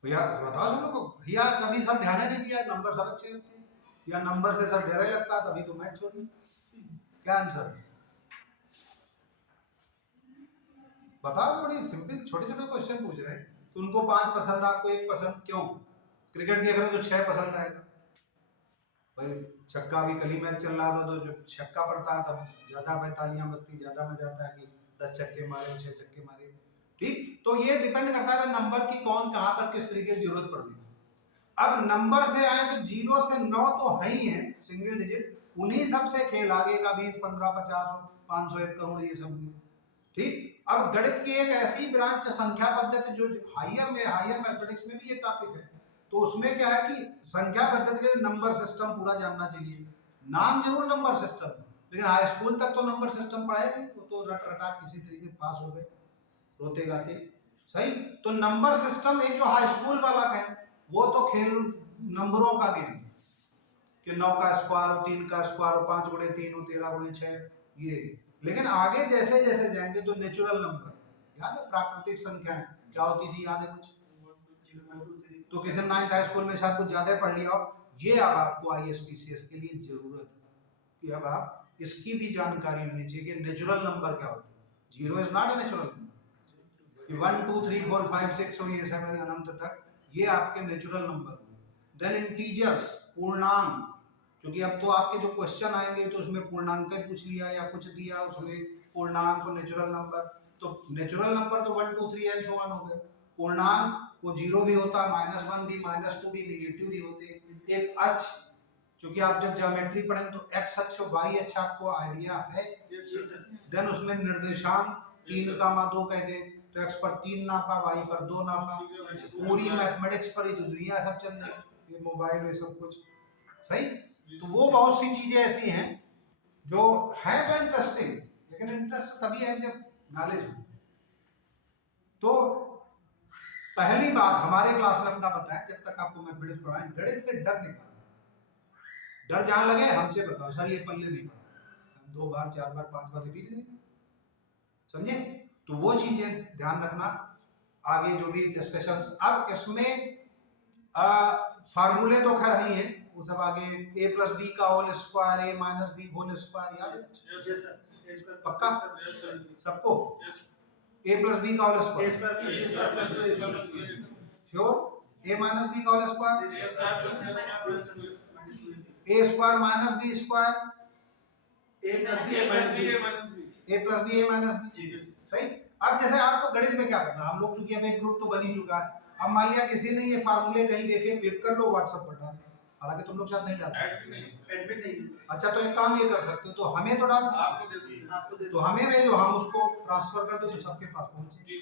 भैया बताओ सब लोग, भैया कभी सर ध्यान नहीं दिया, नंबर सब अच्छे लगते हैं, या नंबर से सर डर लगता है, तभी तो मैथ छोड़ दी। क्या आंसर बताओ? बड़ी सिंपल छोटे छोटे क्वेश्चन पूछ रहे हैं, तो उनको 5 पसंद, आपको 1 पसंद, क्यों? क्रिकेट देख रहे हो तो 6 पसंद आएगा भाई, छक्का भी कल ही मैच चल रहा था, तो जब छक्का पड़ता है तब ज्यादा भाई तालियां बजती, ज्यादा मजा आता है कि 10 छक्के मारे 6 छक्के मारे, ठीक। तो ये डिपेंड करता है नंबर की कौन कहां पर किस तरीके की जरूरत पड़ रही है। अब नंबर से आए तो 0 से 9 तो है ही है सिंगल डिजिट, उन्हीं सबसे खेल आगे का 20 15 50 500 1 करोड़ ये सब, ठीक। अब गणित की एक ऐसी ब्रांच संख्या पद्धति जो हायर मैथमेटिक्स में भी ये टॉपिक है, तो उसमें क्या है कि संख्या पद्धति के नंबर सिस्टम पूरा जानना चाहिए। नाम जरूर नंबर सिस्टम, लेकिन हाई स्कूल तक तो नंबर सिस्टम पढ़ाए नहीं, तो रट रटा किसी तरीके पास हो गए रोते गाते, सही। तो नंबर सिस्टम एक जो हाई स्कूल वाला है वो तो खेल नंबरों का गेम, कि 9 का स्क्वायर और 3 का स्क्वायर और 5 गुणे 3 और 13 गुणे 6 ये। लेकिन आगे जैसे जैसे जाएंगे तो नेचुरल नंबर, याद है प्राकृतिक संख्याएं क्या होती थी, याद है कुछ? तो किसी 9th हाई स्कूल में शायद कुछ ज्यादा पढ़ लिया हो, ये अब आपको आईएसपीसीएस के लिए जरूरत है कि अब आप इसकी भी जानकारी होनी चाहिए कि नेचुरल नंबर क्या होता है। 0 is not a natural number, 1 2 3 4 5 6 और ये 7 अनंत तक ये आपके नेचुरल नंबर। देन इंटीजर्स, पूर्णांक, क्योंकि अब तो आपके जो क्वेश्चन आएंगे तो उसमें पूर्णांक पूछ लिया या कुछ दिया उसमें पूर्णांक और नेचुरल नंबर, तो नेचुरल नंबर तो 1 2 3 एंड सो ऑन हो गए। पूर्णांक वो 0 भी होता, -1 भी, -2 भी, नेगेटिव भी होते। एक अक्ष, क्योंकि आप जब ज्योमेट्री पढ़ें तो x अक्ष और y अक्ष आपको आइडिया है। देन उसमें निर्देशांक 3 का 2 कहते हैं, तो x पर 3 नापा, y पर 2 नापा। पूरी मैथमेटिक्स पर ही तो दुनिया सब चल रही है, ये मोबाइल ये सब कुछ, सही। तो वो बहुत सी चीजें ऐसी हैं जो है तो इंटरेस्टिंग, लेकिन इंटरेस्ट तभी है जब नॉलेज हो। तो पहली बात हमारे क्लास में अपना बताया, जब तक आपको मैथमेटिक्स पढ़ाएं गणित से डर नहीं पाना, डर जहां लगे हमसे बताओ सर ये पल्ले नहीं पड़ा, हम 2 बार 4 बार 5 बार रिपीट करेंगे, समझे? तो वो चीजें ध्यान रखना आगे जो भी डिस्कशंस। अब इसमें फार्मूले तो खैर ही है, वो सब आगे a प्लस बी का whole square, a minus B whole square, याद है पक्का सबको? a प्लस बी का whole square sure, a minus B का whole square, a square minus B square, a plus B a minus B, सही। अब जैसे आपको गणित में क्या करना, हम लोग चूंकि अब एक ग्रुप तो बन ही चुका है, अब मान लिया किसी ने ये फार्मूले कहीं देखे, क्लिक कर लो व्हाट्सएप पर डाल, हालांकि तुम लोग शायद नहीं डाल सकते, अच्छा तो एक काम ये कर सकते हो, तो हमें तो डाल सकते, तो हमें भेजो, हम उसको ट्रांसफर कर दो तो सबके पास पहुंचे,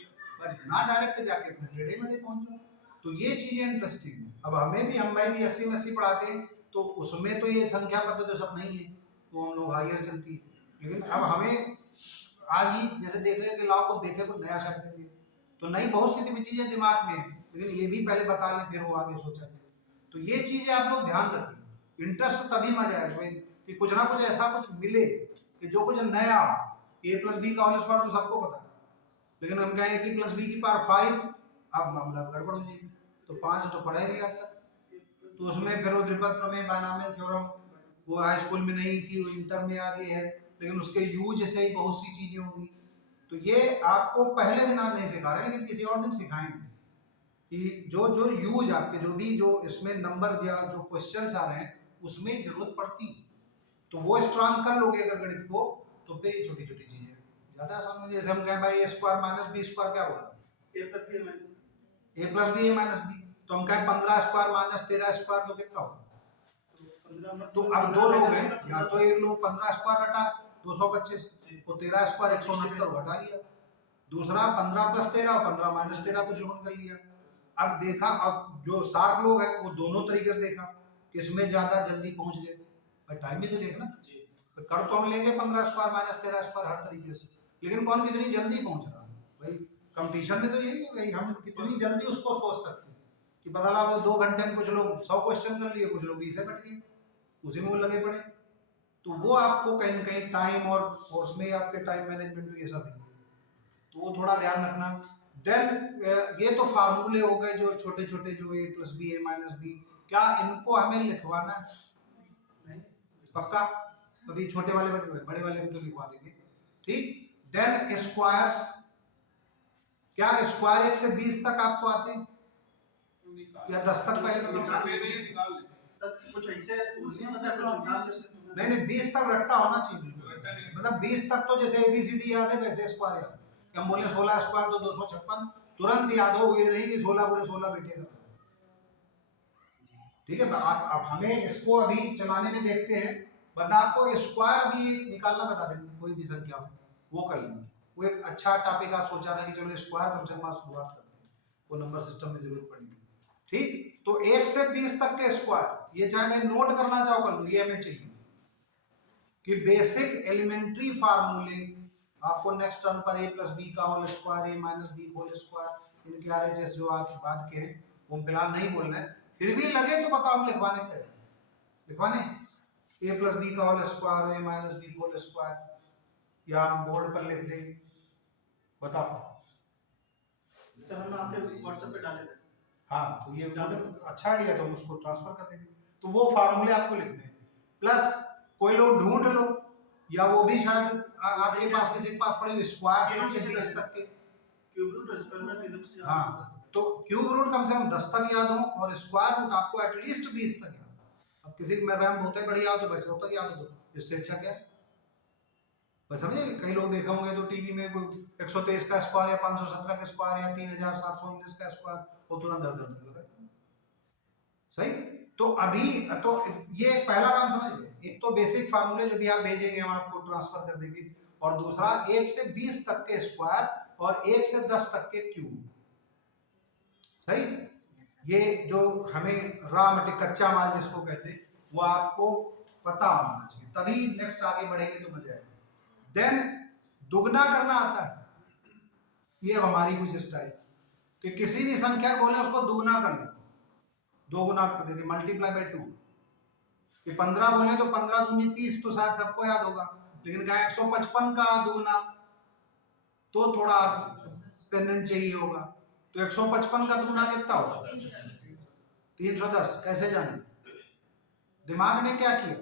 ना डायरेक्ट जाके अपने टेढ़े मेढ़े पहुंचो। तो ये चीजें इंटरेस्टिंग है। अब हमें भी, हम भी 80 में 80 पढ़ाते हैं, तो उसमें तो ये संख्या पत्र जो सब नहीं है, तो हम लोग हायर चलती है। लेकिन अब हमें आज ही जैसे देख रहे हैं कि लाओ को देखे कुछ नया शब्द है, तो नई बहुत सी भी चीजें दिमाग में है, लेकिन ये भी पहले बता लें फिर वो आगे सोचा जाए। तो ये चीजें आप लोग ध्यान रखें। इंटरेस्ट तभी मजा आए कि कुछ ना कुछ ऐसा कुछ मिले कि जो कुछ नया। a प्लस बी का होल स्क्वायर तो सबको पता है, लेकिन हम कहें कि प्लस बी की पावर 5, अब मामला गड़बड़ हो जाएगी। तो 5 तो पढ़ेंगे आज तक, तो उसमें फिर वो द्विपद प्रमेय, बायनॉमियल थ्योरम, वो हाई स्कूल में नहीं थी, वो इंटर में आ गई है, लेकिन उसके यूज से ही बहुत सी चीजें होंगी। तो ये आपको पहले दिन आज नहीं सिखा रहे, लेकिन किसी और दिन सिखाएंगे कि जो जो यूज आपके जो भी जो इसमें नंबर या जो क्वेश्चंस आ रहे हैं उसमें जरूरत पड़ती, तो वो स्ट्रांग कर लोगे अगर गणित को, तो फिर ये छोटी छोटी चीजें ज्यादा आसान हो। जैसे हम कहें भाई a square minus b square, क्या बोला, a plus B minus a plus B a minus b, तो हम कहें 15 स्क्वायर माइनस 13 स्क्वायर तो कितना होगा। तो अब दो लोग हैं, या तो एक लोग 15 स्क्वायर हटा 225, तो 13 स्क्वायर 169 हटा लिया, दूसरा 15 प्लस 13 और 15 माइनस 13 को जोड़ कर लिया। अब देखा, अब जो शार्प लोग हैं वो दोनों तरीके से देखा, किसमें ज्यादा जल्दी पहुंच गए, पर टाइम भी तो देखना। तो कर तो हम लेंगे 15 स्क्वायर माइनस 13 स्क्वायर हर तरीके से, लेकिन कौन कितनी जल्दी पहुंच रहा है भाई। कंपटीशन में तो यही है भाई, हम कितनी जल्दी उसको सोच सकते हैं कि पता लगा वो 2 घंटे में कुछ लोग 100 क्वेश्चन कर लिए, कुछ लोग 20 से कट गए, उसी में वो लगे पड़े। तो वो आपको कहीं ना कहीं टाइम और उसमें आपके टाइम मैनेजमेंट ये सब है, तो वो थोड़ा ध्यान रखना। देन ये तो फार्मूले हो गए जो छोटे छोटे, जो a plus B a minus B, क्या इनको हमें लिखवाना है? पक्का, अभी छोटे वाले बड़े वाले में तो लिखवा देंगे, ठीक। देन स्क्वायर्स, क्या स्क्वायर 1 से 20 तक आपको आते हैं या 10 तक? पहले तो निकाल ले सर, कुछ ऐसे उसी में मतलब कुछ निकाल ले। नहीं 20 तक रट्टा होना चाहिए, मतलब 20 तक तो जैसे ABCD याद है वैसे स्क्वायर याद। हम बोले 16 स्क्वायर तो 256, तुरंत याद हो, ये नहीं कि 16 गुणे 16 बेटे का। ठीक है, आप हमें इसको अभी चलाने में देखते हैं, वरना आपको स्क्वायर भी निकालना बता देंगे, कोई भी संख्या हो वो कर लेंगे। वो एक अच्छा टॉपिक आज सोचा था कि चलो स्क्वायर कम से कम शुरुआत करते हैं, वो नंबर सिस्टम में जरूरत पड़ेगी। ठीक, तो 1 से 20 तक के स्क्वायर, ये चाहे नोट करना चाहो कर लो, ये हमें चाहिए कि बेसिक एलिमेंट्री फार्मूले आपको नेक्स्ट टर्म पर a प्लस बी का whole square, a minus B whole square, इनके RHS जो आपकी बात के हैं वो फिलहाल नहीं बोलना है, फिर भी लगे तो बताओ हम लिखवाने पे लिखवाने a प्लस बी का whole square, a minus B whole square, या हम बोर्ड पर लिख दें, बताओ। सर हम आपके व्हाट्सएप पे डाले थे। हाँ, तो ये अच्छा आइडिया, तो हम उसको ट्रांसफर कर देंगे। तो वो फार्मूले आपको लिखने हैं, प्लस कोई लोग ढूंढ लो, या वो भी शायद आपके पास किसी के पास पड़े हुए स्क्वायर से 20 तक के क्यूब रूट स्क्वायर में। हाँ, तो क्यूब रूट कम से कम 10 तक याद हो, और स्क्वायर रूट आपको एटलीस्ट 20 तक याद। अब किसी में रैम बहुत है बढ़िया हो तो 100 तक याद हो, तो इससे अच्छा क्या। बस समझे, कई लोग देखे होंगे तो टीवी में कोई 123 का स्क्वायर या 517 का स्क्वायर या 3719 का स्क्वायर, वो तुरंत दर्द लगा। सही, तो अभी तो ये पहला काम समझ गए, एक तो बेसिक फार्मूले जो भी आप भेजेंगे हम आपको ट्रांसफर कर देंगे, और दूसरा 1 से 20 तक के स्क्वायर और 1 से 10 तक के क्यूब। सही, ये जो हमें रॉ मटेरियल कच्चा माल जिसको कहते हैं वो आपको पता होना चाहिए, तभी नेक्स्ट आगे बढ़ेंगे तो मजा आएगा। देन दुगना करना आता है, ये हमारी कुछ स्टाइल कि किसी भी संख्या को बोले उसको दुगना कर लो, 2 गुना कर देंगे, मल्टीप्लाई बाय 2। कि 15 बोले तो 15 दूनी 30, तो शायद सबको याद होगा, लेकिन क्या 155 का दुगना तो थोड़ा पेन चाहिए होगा, तो 155 का दुगना कितना होगा 310। कैसे जाने, दिमाग ने क्या किया,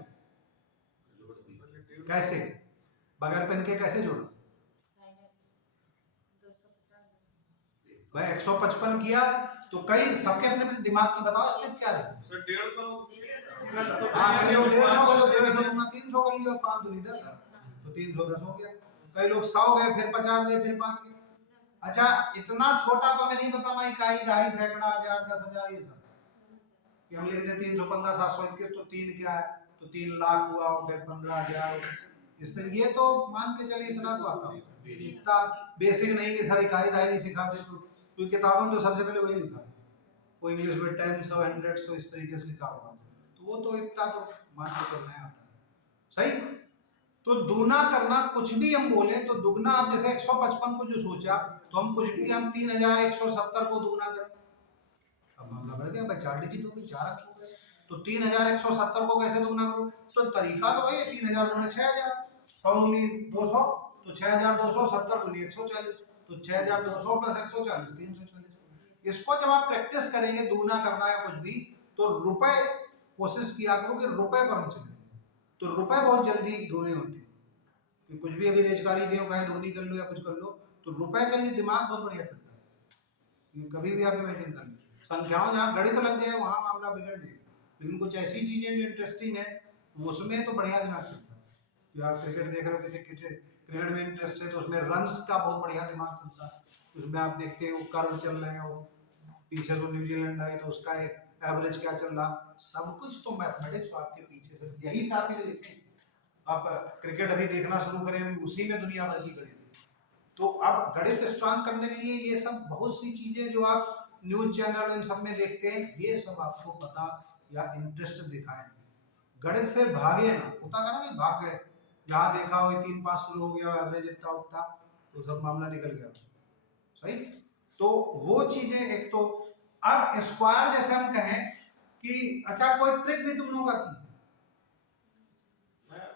कैसे बगैर पेन के कैसे जोड़ा भाई। 155 किया तो कई सबके अपने अपने दिमाग की बताओ स्थिति क्या है। 150 हाँ, कई लोग 150 दूंगा 300 कर लिया, 5 दूनी 10, तो 310 हो गया। कई लोग 100 गए, फिर 50 गए, फिर 5 गए। अच्छा, इतना छोटा तो मैं नहीं बताना, इकाई, दहाई, सैकड़ा, हजार, 10,000, ये सब कि हम लिख दें 315 721, तो 3 क्या है, तो 3 लाख हुआ, और फिर 15,000, इस तरह। ये तो मान के चले इतना तो आता है, इतना बेसिक नहीं कि सर इकाई दहाई नहीं सिखाते, तो किताबों में तो सबसे पहले वही लिखा है वो इंग्लिश में 10 100 100 100 इस तरीके से लिखा होगा, तो वो तो इतना तो मान के चलना आता है, सही। तो दूना करना, कुछ भी हम बोले तो दुगना, आप जैसे 155 को जो सोचा, तो हम कुछ भी, हम 3170 को दुगना करें, अब मामला बढ़ गया भाई, 4 डिजिट हो गई, 4 अंक हो गए, तो 3170 को कैसे दुगना करो, तो तरीका तो वही है, 3000 गुना 6000, 100 दूनी 200, तो 6200, 70 दूनी 140, तो 6200 प्लस 140 340। इसको जब आप प्रैक्टिस करेंगे दुगना करना है कुछ भी, तो रुपए कोशिश किया करो कि रुपए पर हम चले, तो रुपए बहुत जल्दी दुगने होते हैं, कि कुछ भी अभी रेजगारी दे कहीं दुगनी कर लो या कुछ कर लो, तो रुपए के लिए दिमाग बहुत बढ़िया चलता है, ये कभी भी आप इमेजिन कर लो, संख्याओं जहाँ गणित लग जाए वहाँ मामला बिगड़ जाए, लेकिन कुछ ऐसी चीजें जो इंटरेस्टिंग है उसमें तो बढ़िया दिमाग चलता है, कि आप क्रिकेट देख रहे हो, किसी क्रिकेट में इंटरेस्ट है तो उसमें रन्स का बहुत बढ़िया दिमाग चलता है, उसमें आप देखते हो कर्व चल रहे हैं, वो पीछे से न्यूजीलैंड आई तो उसका एवरेज क्या चल रहा, सब कुछ तो मैथमेटिक्स आपके पीछे से, यही टॉपिक लिखे, आप क्रिकेट अभी देखना शुरू करें अभी उसी में दुनिया भर की गणित, तो अब गणित स्ट्रांग करने के लिए ये सब बहुत सी चीजें जो आप न्यूज चैनल इन सब में देखते हैं, ये सब आपको पता या इंटरेस्ट दिखाएं, गणित से भागे ना, होता है ना कि भाग गए, यहाँ देखा हो 3 5 शुरू हो गया, एवरेज इतना उतना, तो सब मामला निकल गया, सही। तो वो चीजें एक तो, अब स्क्वायर जैसे हम कहें कि अच्छा कोई ट्रिक भी तुम लोग आती है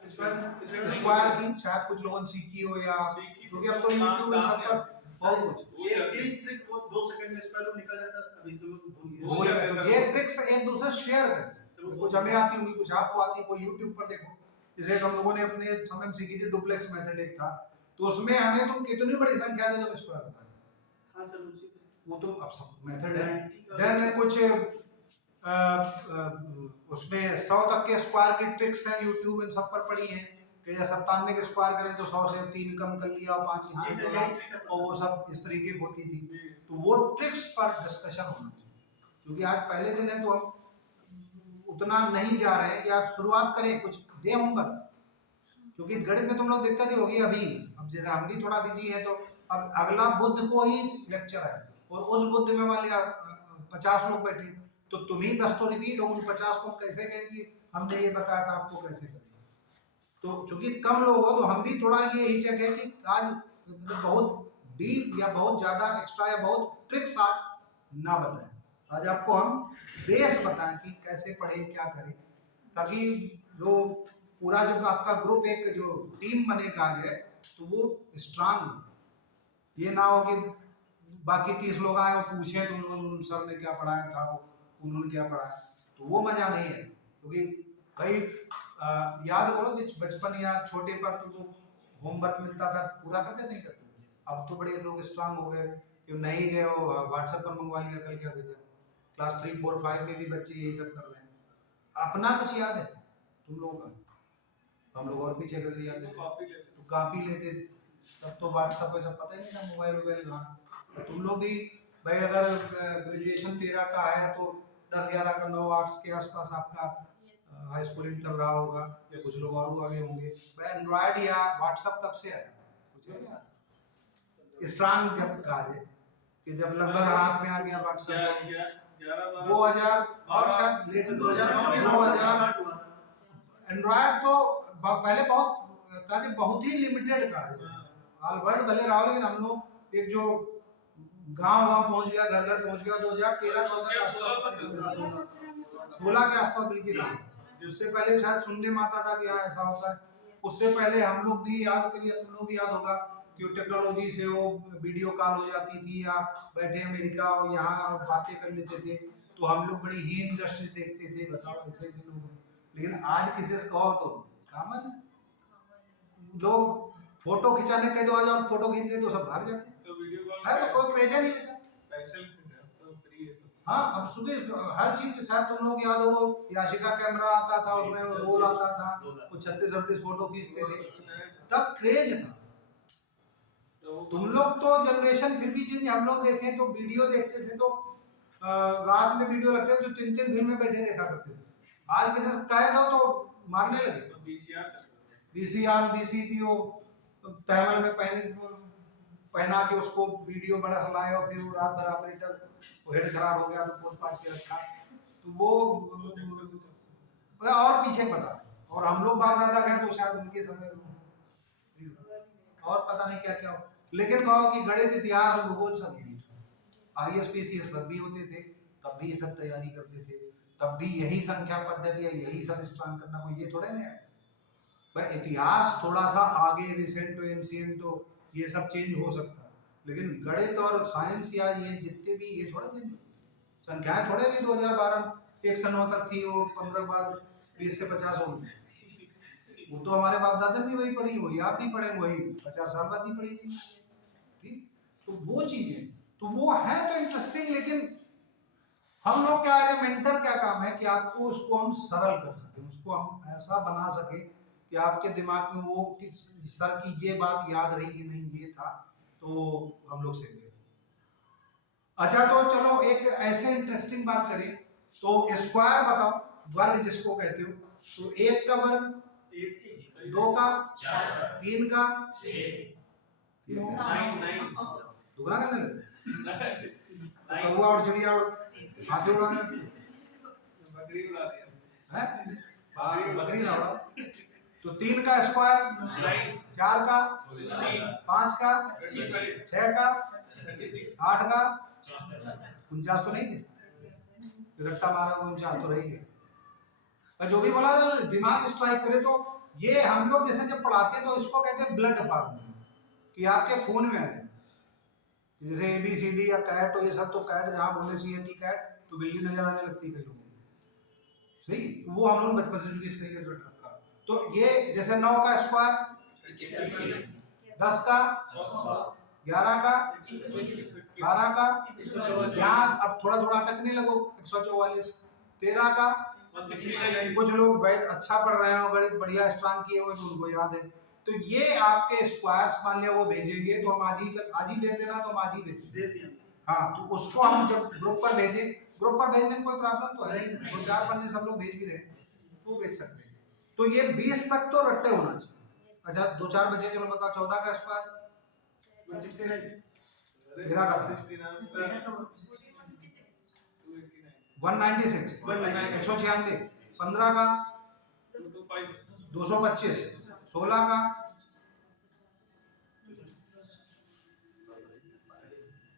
स्क्वायर की, शायद कुछ लोगों ने सीखी हो, या क्योंकि अब तो यूट्यूब इन सब पर बहुत कुछ, ये ट्रिक वो 2 सेकंड में इसका लोग निकल जाता है, अभी से लोग भूल गए, तो ये ट्रिक्स एक दूसरे शेयर करें, कुछ हमें आती होंगी, कुछ आपको आती है, कोई यूट्यूब पर देखो, जैसे हम लोगों ने अपने समय में सीखी थी डुप्लेक्स मेथड एक था, तो उसमें हमें तुम कितनी बड़ी संख्या दे दो स्क्वायर होता है, हां सर उसी वो तो अब सब मेथड है, देन कुछ उसमें 100 तक के स्क्वायर की ट्रिक्स हैं, यूट्यूब इन सब पर पड़ी हैं, कि जैसे 97 के स्क्वायर करें तो 100 से 3 कम कर लिया और 5 यहाँ जोड़ा, और वो सब इस तरीके की होती थी, तो वो ट्रिक्स पर डिस्कशन होना चाहिए, क्योंकि आज पहले दिन है तो हम उतना नहीं जा रहे हैं, या शुरुआत करें कुछ दे होमवर्क, क्योंकि गणित में तुम लोग दिक्कत ही होगी अभी, अब जैसे हम भी थोड़ा बिजी है, तो अब अगला बुध को ही लेक्चर है, और उस बुध में मान लिया 50 लोग बैठे, तो तुम ही 10 तो रिपीट हो, उन 50 को कैसे कहें कि हमने ये बताया था आपको कैसे करें, तो चूंकि कम लोग हो तो हम भी थोड़ा ये हिचक है कि आज बहुत डीप या बहुत ज्यादा एक्स्ट्रा या बहुत ट्रिक्स आज ना बताएं, आज आपको हम बेस बताएं कि कैसे पढ़े क्या करें, ताकि जो पूरा जो आपका ग्रुप एक जो टीम बनेगा है तो वो स्ट्रांग, ये ना हो कि बाकी 30 लोग आए और पूछे तुम लोग सर ने क्या पढ़ाया था, उन्होंने क्या पढ़ाया, तो वो मजा नहीं है, क्योंकि कई याद करो बचपन या छोटे पर तो वो होमवर्क मिलता था पूरा करते नहीं करते, अब तो बड़े लोग स्ट्रांग हो गए कि नहीं गए हो व्हाट्सएप पर मंगवा लिया, कल क्या भेजा, क्लास 3 4 5 में भी बच्चे यही सब कर रहे हैं, अपना कुछ याद है तुम लोगों का, हम लोग और पीछे कर याद थे तो कॉपी लेते थे, तब तो व्हाट्सएप पे सब पता ही नहीं था, मोबाइल वोबाइल कहाँ, तुम लोग भी भाई अगर ग्रेजुएशन 13 का है तो 10 11 का 9 8 के आसपास आपका हाई स्कूल इंटर रहा होगा, या कुछ लोग और आगे होंगे, भाई एंड्रॉयड या व्हाट्सएप कब से आया, कुछ है यार स्ट्रांग जब काज है कि जब लगभग हाथ में आ गया व्हाट्सएप 2000 और शायद लेट 2000 एंड्रॉयड तो पहले बहुत काज बहुत ही लिमिटेड काज, ऑलवर्ल्ड भले रहा, लेकिन हम लोग एक जो गांव पहुंच गया, घर घर पहुंच गया 2013 14 के आसपास, 16 के आसपास बिल्कुल, उससे पहले शायद सुनने में आता था कि हाँ ऐसा होता है, उससे पहले हम लोग भी याद करिए, तुम लोग भी याद होगा कि टेक्नोलॉजी से वो वीडियो कॉल हो जाती थी, या बैठे अमेरिका और यहाँ बातें कर लेते थे, तो हम लोग बड़ी हीन दृष्टि देखते थे, बताओ ऐसे ऐसे लोग, लेकिन आज किसी से कहो तो कामन है, लोग फोटो खिंचाने कह दो आज और फोटो खींचते तो सब भाग जाते हैं, तो कोई क्रेज नहीं है, हाँ अब सुबह हर चीज, शायद तुम लोग याद हो याशिका कैमरा आता था, उसमें रोल आता था, वो 36 38 फोटो खींचते थे, तब क्रेज था, तुम लोग तो जनरेशन फिर भी चेंज, हम लोग देखें तो वीडियो देखते थे तो रात में वीडियो लगते थे तो 3 3 फिल्में बैठे देखा करते थे, आज किसी से कह दो तो मारने लगे, VCR VCPO तहमल में पहले पहना के उसको वीडियो बड़ा सुनाए और फिर वो रात भर ऑपरेटर वो हेड खराब हो गया तो पोच पाच के रखा, तो वो मतलब और पीछे पता। और हम लोग बाप दादा गए तो शायद उनके समय और पता नहीं क्या क्या हो। लेकिन कहो कि गणित, इतिहास और भूगोल सब यही ISPCS तब भी होते थे, तब भी ये सब तैयारी करते थे, तब भी यही संख्या पद्धति है, यही सब स्ट्रॉन्ग करना, कोई ये थोड़े नहीं है भाई। इतिहास थोड़ा सा आगे रिसेंट हो, एंशिएंट हो, ये सब चेंज हो सकता है, लेकिन गणित और साइंस या ये जितने भी ये थोड़ा चेंज, संख्याएं थोड़े कि 2012 1 से 9 तक थी, वो 15 बाद 20 से 50 हो गई। वो तो हमारे बाप दादा भी वही पढ़ी, वही आप भी पढ़े, वही 50 साल बाद भी पढ़ेगी, ठीक। तो वो चीजें तो वो है तो इंटरेस्टिंग, लेकिन हम लोग क्या है, मेंटर क्या काम है कि आपको उसको हम सरल कर सके, उसको हम ऐसा बना सके कि आपके दिमाग में वो कि सर की ये बात याद रही कि नहीं ये था, तो हम लोग सीख गए। अच्छा तो चलो एक ऐसे इंटरेस्टिंग बात करें, तो स्क्वायर बताओ, वर्ग जिसको कहते हो, तो 1 का वर्ग, 2 का, 3 का, दुगना करने लगे, कौवा और चिड़िया और हाथी उड़ाने लगे, बकरी उड़ा दिया, तो 3 का स्क्वायर, 4 का, 5 का, 6 का, 8 का, 49 तो नहीं थे, रट्टा मारा 49 तो रही है। और जो भी बोला दिमाग स्ट्राइक करे, तो ये हम लोग जैसे जब पढ़ाते हैं तो इसको कहते हैं ब्लड फार्मूला, कि आपके खून में है, जैसे ABCD या कैट हो, ये सब तो कैट जहाँ बोले CAT कैट तो बिल्ली नजर आने लगती है कई लोगों को, सही, वो हम लोग बचपन से चूंकि इस तरीके से रखा। तो ये जैसे 9 का स्क्वायर, 10 का, 11 का, 12 का, यहाँ अब थोड़ा थोड़ा अटकने लगो, 144, 13 का, कुछ लोग अच्छा पढ़ रहे हो, गणित बढ़िया स्ट्रॉन्ग किए हुए तो उनको याद है, तो ये आपके स्क्वायर्स मान लिया वो भेजेंगे, तो हम आज ही भेज देना, तो हम आज ही भेजेंगे, हाँ, तो उसको हम जब ग्रुप पर भेजें, ग्रुप पर भेजने में कोई प्रॉब्लम तो है नहीं, 2-4 पन्ने सब लोग भेज भी रहे तो भेज सकते हैं। तो ये 20 तक तो रट्टे होना चाहिए। अच्छा 2-4 बचे, चलो बताओ, 14 का स्क्वायर, 13 का 196, 196, 15 का 225, 16 का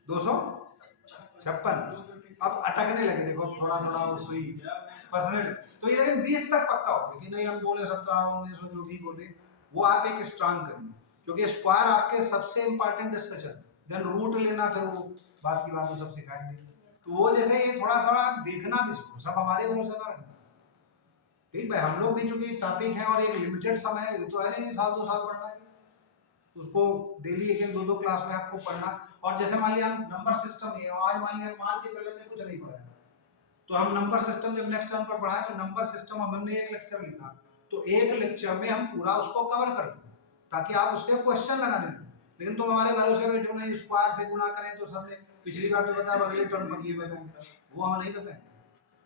256, अब अटकने लगे, देखो थोड़ा थोड़ा सुई परसेंट, तो ये लेकिन 20 तक पक्का हो कि नहीं, हम बोले 17, 19 जो भी बोले वो आप एक स्ट्रॉन्ग करिए, क्योंकि स्क्वायर आपके सबसे इंपॉर्टेंट डिस्कशन, देन रूट लेना, फिर वो बात की बात सब सिखाएंगे, तो वो जैसे ये थोड़ा थोड़ा देखना भी सीखो, सब हमारे भरोसे ना रखना, ठीक भाई। हम लोग भी चूंकि टॉपिक है और एक लिमिटेड समय है, तो है नहीं 1-2 साल पढ़ना है, उसको डेली 1-2 क्लास में आपको पढ़ना। और जैसे मान लिया हम नंबर सिस्टम है, आज मान लिया मान के चलने में कुछ नहीं पढ़ा है, तो हम नंबर सिस्टम जब नेक्स्ट टर्म पर पढ़ाए, तो नंबर सिस्टम हमने एक लेक्चर लिखा, तो एक लेक्चर में हम पूरा उसको कवर कर दें, ताकि आप उसके क्वेश्चन लगाने लगे। लेकिन तुम हमारे भरोसे बैठो नहीं, स्क्वायर से गुणा करें, तो सबने पिछली बार तो बताया, अगले टर्म पर ये बताएं, वो हम नहीं बताएं,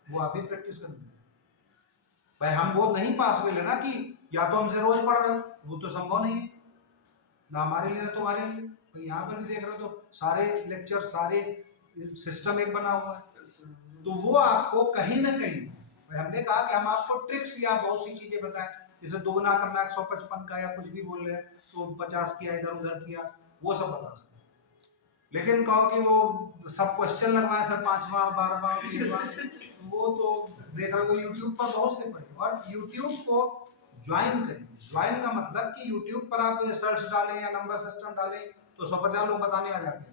वो आप ही प्रैक्टिस कर लें भाई। हम वो नहीं पास में लेना कि या तो हमसे रोज पढ़ रहे हो, वो तो संभव नहीं है ना हमारे लिए ना तुम्हारे लिए भाई। यहाँ पर भी देख रहे हो तो सारे लेक्चर, सारे सिस्टम एक बना हुआ है, तो वो आपको कहीं ना कहीं हमने कहा कि हम आपको ट्रिक्स या बहुत सी चीजें बताएं, जैसे दोगुना करना 155 का, या कुछ भी बोल रहे हैं तो 50 किया इधर उधर किया, वो सब बता सकते। लेकिन कहो कि वो सब क्वेश्चन लगवाए सर 5वां 12वां 13वां, वो तो देख रहे हो यूट्यूब पर बहुत से पढ़े, और यूट्यूब को ज्वाइन करें। ज्वाइन का मतलब कि यूट्यूब पर आप सर्च डालें या नंबर सिस्टम डालें तो 150 लोग बताने आ जाते हैं,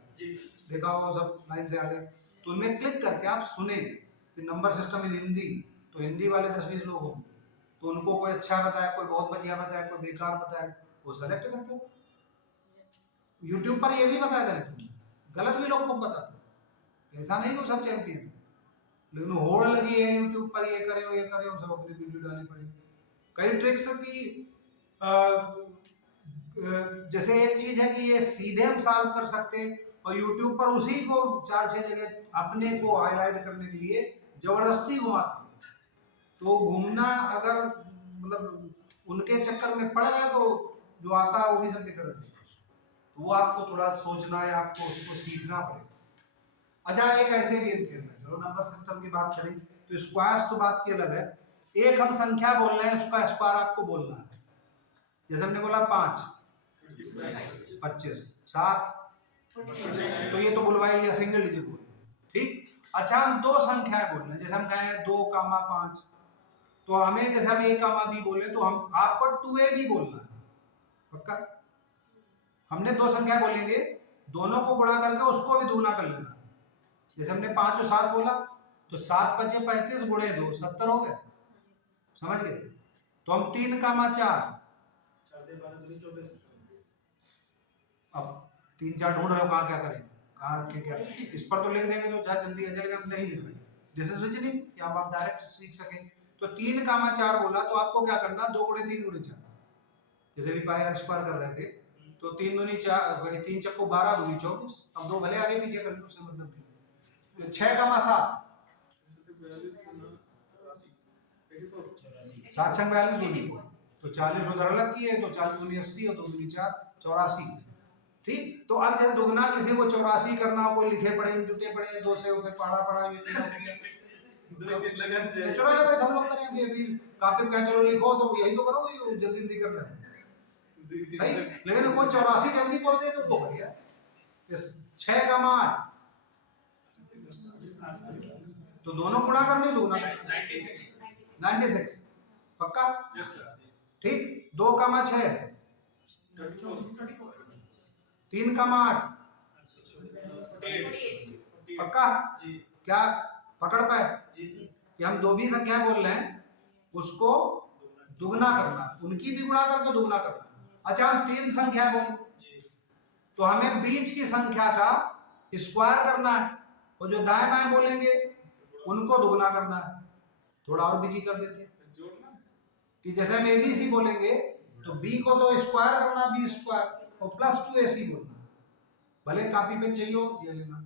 देखा हो सब लाइन से आ गए, तो उनमें क्लिक करके आप सुने कि नंबर सिस्टम इन हिंदी, तो हिंदी वाले 10-20 लोग होंगे, तो उनको कोई अच्छा बताया, कोई बहुत बढ़िया बताया, कोई बेकार बताया, वो सेलेक्ट करते हो। यूट्यूब पर ये भी बताया था, तुम गलत भी लोग को बताते, ऐसा नहीं कि सब चैंपियन, लेकिन होड़ लगी है यूट्यूब पर, ये करे सब अपनी वीडियो डालनी पड़ेगी। कई ट्रिक्स की जैसे एक चीज है कि ये सीधे हम सॉल्व कर सकते हैं, और यूट्यूब पर उसी को 4-6 जगह अपने को हाईलाइट करने के लिए जबरदस्ती घुमाते हैं, तो घूमना अगर मतलब उनके चक्कर में पड़ गए तो जो आता है वो भी सब बिगड़ जाए। तो वो आपको थोड़ा सोचना है, आपको उसको सीखना पड़ेगा। अच्छा, एक ऐसे गेम खेलना है, चलो नंबर सिस्टम की बात करें तो स्क्वायर्स तो बात की अलग है, एक हम संख्या बोल रहे हैं, उसका स्क्वायर आपको बोलना है। जैसे हमने बोला 5, 25, 7, तो ये तो बुलवाई लिया, सिंगल डिजिट बोल, ठीक। अच्छा, हम दो संख्याएं बोल रहे हैं, जैसे हम कहें 2, 5, तो हमें जैसे हम A, B बोले तो हम आपको 2A भी बोलना है, पक्का। हमने दो संख्या बोलेंगे, दोनों को गुणा करके उसको भी दूना कर लेना। जैसे हमने 5 और 7 बोला, तो 7 × 5 = 35 × 2 = 70 हो गए, समझ गए। तो हम 3, 4, अब 3, 4 ढूंढ रहे हो, कहाँ क्या करें, कहाँ रखे क्या, इस पर तो लिख देंगे तो ज्यादा जल्दी आ जाएगा, नहीं लिख रहे। दिस इज रीजनिंग, कि आप डायरेक्ट सीख सकें। तो 3, 4 बोला तो आपको क्या करना, 2 × 3 × 4, जैसे भी पाई स्क्वायर कर रहे थे, तो 3 दूनी 4, 3 चक्को 12, 2 × 24, अब दो भले आगे पीछे कर लो, उससे मतलब नहीं। 6, 7, 7, 6, 42, 2 × 4, तो 40 उधर अलग किए, तो 40 दूनी 80 और 2 दूनी 4, 84, ठीक। तो अब जब दुगना किसी को 84 करना हो, कोई लिखे पड़े जुटे पड़े, 2 से होकर पढ़ा ये चलो जब हम लोग करेंगे अभी काफी क्या, चलो लिखो तो यही तो करोगे, जल्दी जल्दी कर रहे हैं, सही। लेकिन कोई 84 जल्दी बोल दे तो बढ़िया। 6, 8, तो दोनों गुणा करने, दुगना 96, पक्का, ठीक। 2, 6, 3, 8, पक्का, क्या पकड़ पाए कि हम दो भी संख्या बोल रहे हैं, उसको दुगना करना, उनकी भी गुणा करके दुगना करना। अच्छा, हम 3 संख्या बोल, तो हमें बीच की संख्या का स्क्वायर करना है, और जो दाएं बाएं बोलेंगे उनको दुगना करना है। थोड़ा और बीजी कर देते हैं कि जैसे हम ABC बोलेंगे तो B को तो स्क्वायर करना, B स्क्वायर, और +2AC बोलना। भले कापी पे चाहिए हो ये लेना,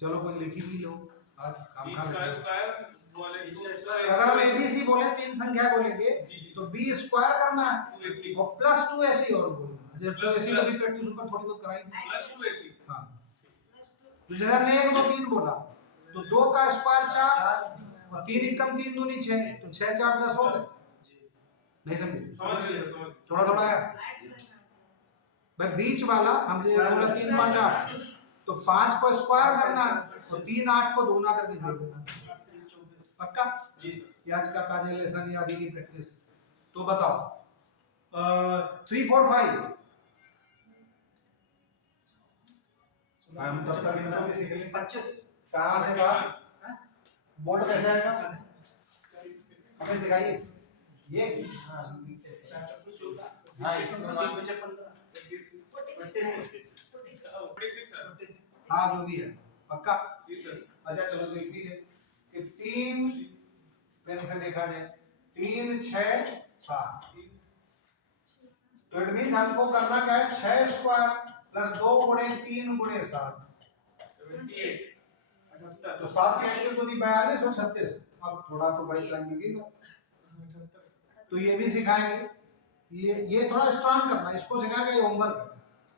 चलो कोई लिखी भी लो, अगर हम ABC बोले 3 संख्या बोलेंगे तो B स्क्वायर करना है और +2AC और बोलना। जब 2AC का भी प्रैक्टिस ऊपर थोड़ी बहुत कराई +2AC, हाँ। तो जैसे हमने 1, 2, 3 बोला तो 2 का स्क्वायर 4 और 3 × 3 = 6, तो 6, 4, 10 हो गए, नहीं समझे, थोड़ा थोड़ा है भाई। बीच वाला हमने बोला 3, 5, 8, तो 5 को स्क्वायर करना और 3, 8 को दुगना करके जोड़ देना, पक्का जी। आज का काजल लेसन या अभी की प्रैक्टिस, तो बताओ 3, 4, 5 हम तब तक इनको भी सीख लेंगे। 25 कहाँ से कहा, बोर्ड कैसे आएगा हमें सिखाइए, ये हाँ जो भी है, पक्का। अच्छा चलो देख लीजिए कि 3 मैंने से देखा जाए 3, 6, 7, तो इट मीन हमको करना क्या है, 6 स्क्वायर प्लस 2 × 3 × 7, तो 7 के एंगल तो 42 और 36। अब थोड़ा तो भाई टाइम लगेगा, तो ये भी सिखाएंगे, ये थोड़ा स्ट्रांग करना, इसको सिखाएंगे, ये होमवर्क है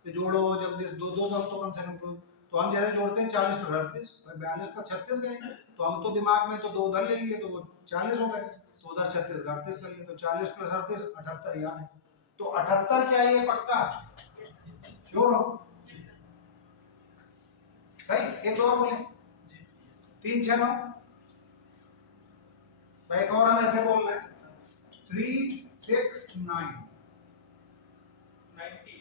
कि जोड़ो जल्दी से, दो तो कम से कम। तो हम जैसे जोड़ते हैं 40 और 38, 42 पर 36 करेंगे, तो हम तो दिमाग में तो 2 उधर ले लिए तो वो 40 हो गए, तो उधर 36 38 कर लिए, तो 40 + 38 78 याद है, तो 78 क्या ये पक्का, श्योर हो, सही। एक और बोले 3, 6, 9, एक और हम ऐसे बोल रहे हैं 3, 6, 9, 90।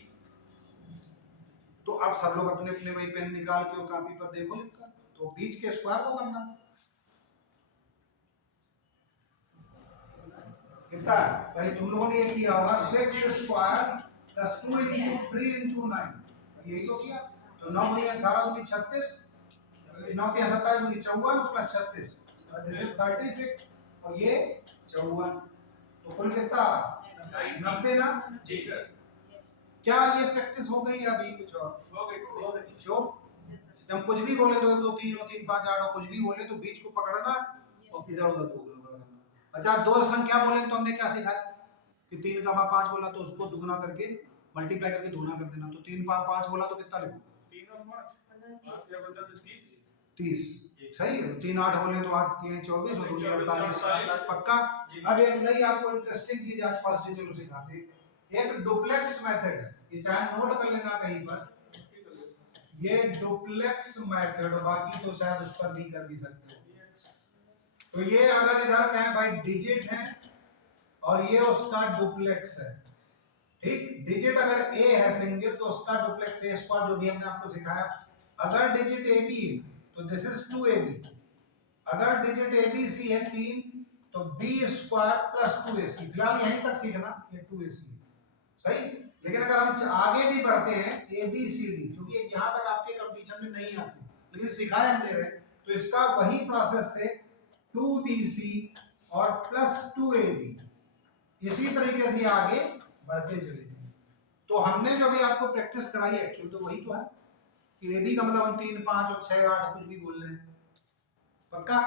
तो अब सब लोग अपने अपने भाई पेन निकाल के कॉपी पर देखो लिखकर, तो बीच के स्क्वायर को करना कितना है भाई, तुम लोगों ने ये किया होगा 6 स्क्वायर + 2 × 3 × 9, यही तो किया। तो 9 × 18 = 36, 9 × 27 = 54 + 36, दिस इज 36, और ये 54, तो कुल कितना 90 ना जी। क्या ये प्रैक्टिस हो गई अभी कुछ और हो गई, श्योर। जब कुछ भी बोले 2, 2, 3 और 3, 5, 8 और कुछ भी बोले तो बीच को पकड़ना और इधर उधर दुगना करना। अच्छा, दो संख्या बोले तो हमने क्या सिखाया कि 3, 5 बोला तो उसको दुगना करके मल्टीप्लाई करके दूना कर देना, तो 3 5 5 बोला तो कितना लिखो? 3 और 5 क्या बता दे 30 30 सही है। 3 8 बोले तो 8 3 24 और 2 48 48 पक्का। अब एक नई आपको इंटरेस्टिंग चीज आज फर्स्ट डे चलो सिखाते हैं, एक डुप्लेक्स मेथड है, ये चाहे नोट कर लेना कहीं पर, ये डुप्लेक्स मेथड, बाकी तो शायद उस पर नहीं कर भी सकते। तो ये अगर इधर क्या है भाई डिजिट है और ये उसका डुप्लेक्स है, ठीक, डिजिट अगर a है सिंगल तो उसका डुप्लेक्स a स्क्वायर, जो भी हमने आपको सिखाया। अगर डिजिट ab है तो दिस इज 2ab, अगर डिजिट abc है 3 तो b स्क्वायर प्लस 2ac, फिलहाल यहीं तक सीखना ये 2ac सही। लेकिन अगर हम आगे भी बढ़ते हैं abcd, क्योंकि यहां तक आपके कंपटीशन में नहीं आती लेकिन सिखाए हम दे रहे हैं, तो इसका वही प्रोसेस से 2bc और प्लस 2ab, इसी तरीके से आगे बढ़ते चलेंगे। तो हमने जो भी आपको प्रैक्टिस कराई एक्चुअली तो वही तो है कि ab का मतलब हम 3 5 और 6 8 कुछ भी बोल रहे हैं, पक्का।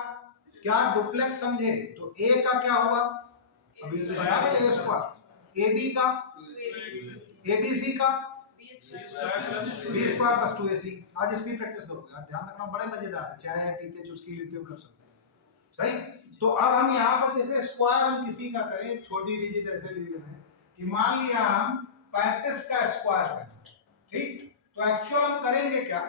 क्या डुप्लेक्स समझे? तो a का क्या हुआ, अभी तो सुना ले, a स्क्वायर, ab का abc का b स्क्वायर प्लस 2ac। आज इसकी प्रैक्टिस करोगे, ध्यान रखना, बड़े मजेदार है, चाय पीते चुस्की लेते हो कर सकते सही। तो अब हम यहाँ पर जैसे स्क्वायर हम किसी का करें, छोटी डिजिट ऐसे ले रहे हैं कि मान लिया हम 35 का स्क्वायर करें, ठीक, तो एक्चुअल हम करेंगे क्या,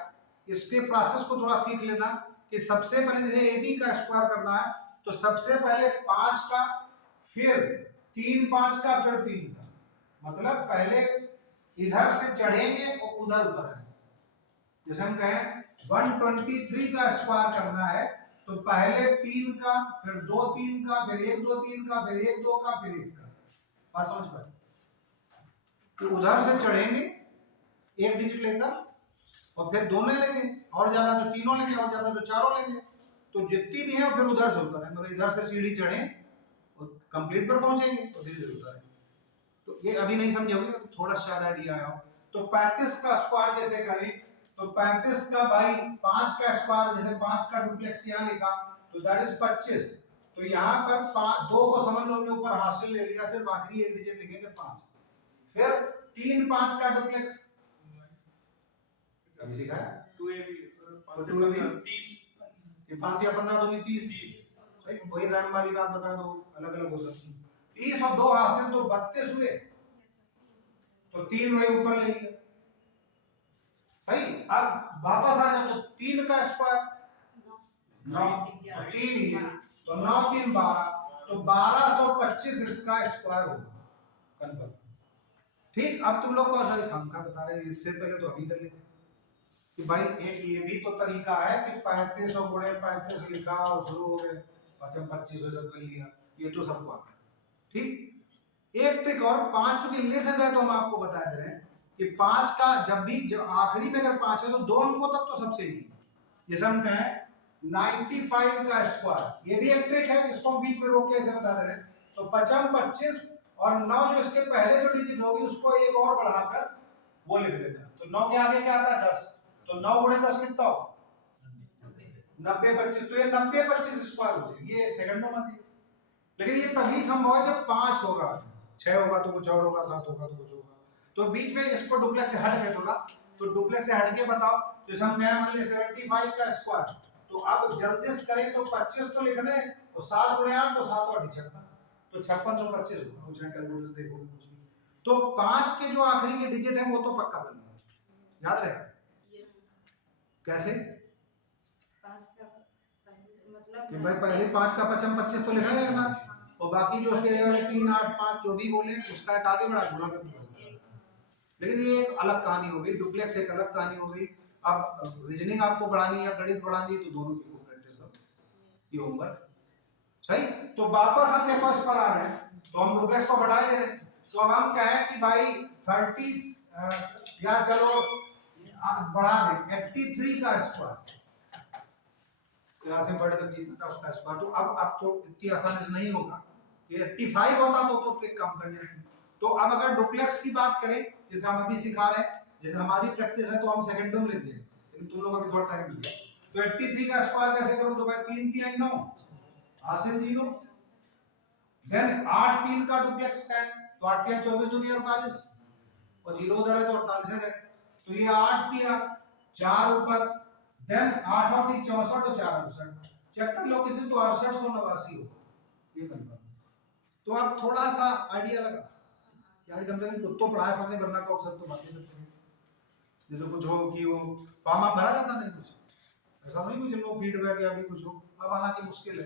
इसके प्रोसेस को थोड़ा सीख लेना कि सबसे पहले जैसे ab का स्क्वायर करना है तो सबसे पहले 5 का, फिर 3 5 का, फिर 3 का, मतलब पहले इधर से चढ़ेंगे और उधर उतरेंगे। जैसे हम कहें 123 का स्क्वायर करना है तो पहले 3 का, फिर 2 3 का, फिर 1 2 3 का, फिर 1 2 का, फिर 1 का, बस समझ पाए। तो उधर से चढ़ेंगे एक डिजिट लेकर और फिर दोनों लेंगे, और ज्यादा तो तीनों लेंगे, और ज्यादा तो चारों लेंगे, तो जितनी भी है फिर उधर से उतरें, मतलब इधर से सीढ़ी चढ़े और कंप्लीट पर पहुंचेंगे तो धीरे धीरे उतरें। तो ये अभी नहीं समझोगे तो थोड़ा सा आइडिया आया हो। तो 35 का स्क्वायर जैसे करें तो 35 का भाई 5 का स्क्वायर, जैसे 5 का डुप्लेक्स यहाँ लिखा तो दैट इज 25, तो यहाँ पर 2 को समझ लो हमने ऊपर हासिल ले लिया, सिर्फ आखिरी एक डिजिट लिखेंगे 5, फिर 3 5 का डुप्लेक्स अभी सिखाया 2ab 30 ये 5 या 15 दूनी 30 सही, वही रैम वाली बात बता दो, अलग अलग हो सकती है। 30 और 2 हासिल तो 32 हुए, तो 3 वही ऊपर ले लिया सही। अब वापस आ जाओ तो 3 का स्क्वायर 9, तो 3 ही तो 9 3 12, तो 1225 इसका स्क्वायर होगा, कंफर्म, ठीक। अब तुम लोग को ऐसा हम क्या बता रहे हैं, इससे पहले तो अभी कर लेंगे कि भाई एक ये भी तो तरीका है कि 35 और गुणे 35 लिखा और शुरू हो गए 25 सब कर लिया, ये तो सबको आता है, ठीक। एक ट्रिक और, 5 चूंकि लिख गए तो हम आपको बता दे रहे हैं कि 5 का जब भी जो आखिरी में अगर 5 है तो 2 अंकों तक तो सबसे ही, जैसे हम कहें 95 का स्क्वायर, ये भी एक ट्रिक है, इसको हम बीच में रोक के ऐसे बता दे रहे हैं। तो 55 25 और 9 जो इसके पहले जो डिजिट होगी उसको एक और बढ़ाकर वो लिख देना, तो 9 के आगे क्या आता है 10, तो 9 गुणे 10 कितना होगा 90 25, तो ये 90 25 स्क्वायर हो जाएगी, ये सेकंडों में थी। लेकिन ये तभी संभव है जब 5 होगा, 6 होगा तो कुछ और होगा, 7 होगा तो कुछ होगा, तो बीच में इसको डुप्लेक्स से हट के थोड़ा, तो डुप्लेक्स से हट के बताओ, जैसे हम कहें मान लीजिए 75 का स्क्वायर, तो अब जल्दी से करें तो 25 तो लिखने, तो 7 गुणे 8 तो 7 और 56, तो 5625 होगा, कुछ ना कैलकुलेटर देखोगे कुछ भी। तो 5 के जो आखिरी के डिजिट है वो तो पक्का कर लो, याद रहे कैसे कि भाई पहले 5 का 55 25 तो लिखना है ना, और बाकी जो उसके 3 8 5 जो भी बोले उसका एक आगे बढ़ा गुणा कर दो। लेकिन ये एक अलग कहानी हो गई, डुप्लेक्स एक अलग कहानी हो गई। अब रीजनिंग आपको बढ़ानी है, गणित बढ़ानी है, तो दोनों की को प्रैक्टिस करो, ये होमवर्क सही। तो वापस हम देखो इस पर आ रहे हैं, तो हम डुप्लेक्स को बढ़ा दे रहे हैं, तो अब हम कहें कि भाई 30 या चलो बढ़ा दें 83 का स्क्वायर, यहाँ से बढ़कर जीतना था उसका स्क्वायर, तो अब तो इतनी आसानी से नहीं होगा, ये 85 होता तो ट्रिक कम कर देती। तो अब अगर डुप्लेक्स की बात करें जैसे हम अभी सिखा रहे हैं, जैसे हमारी प्रैक्टिस है तो हम सेकंडों में लेते हैं, लेकिन तुम लोग अभी थोड़ा टाइम दीजिए। तो 83 का स्क्वायर कैसे करो, तो भाई 3 3 9 हासिल 0, देन 8 3 का डुप्लेक्स का है तो 8 3 24 2 48, और 0 उधर है तो 48 है, तो ये 8 दिया, 4 ऊपर, देन 8 और 3 64 और 4 68, चेक कर लो किसी तो 6889 हो, ये कंफर्म। तो अब थोड़ा सा आइडिया लगा, यानी कम से कम कुछ तो पढ़ाया सामने, वरना को अक्सर तो बातें करते हैं जैसे कुछ हो कि वो फॉर्म आप भरा जाता नहीं, कुछ ऐसा नहीं कुछ लोग फीडबैक या भी कुछ हो। अब हालांकि मुश्किल है,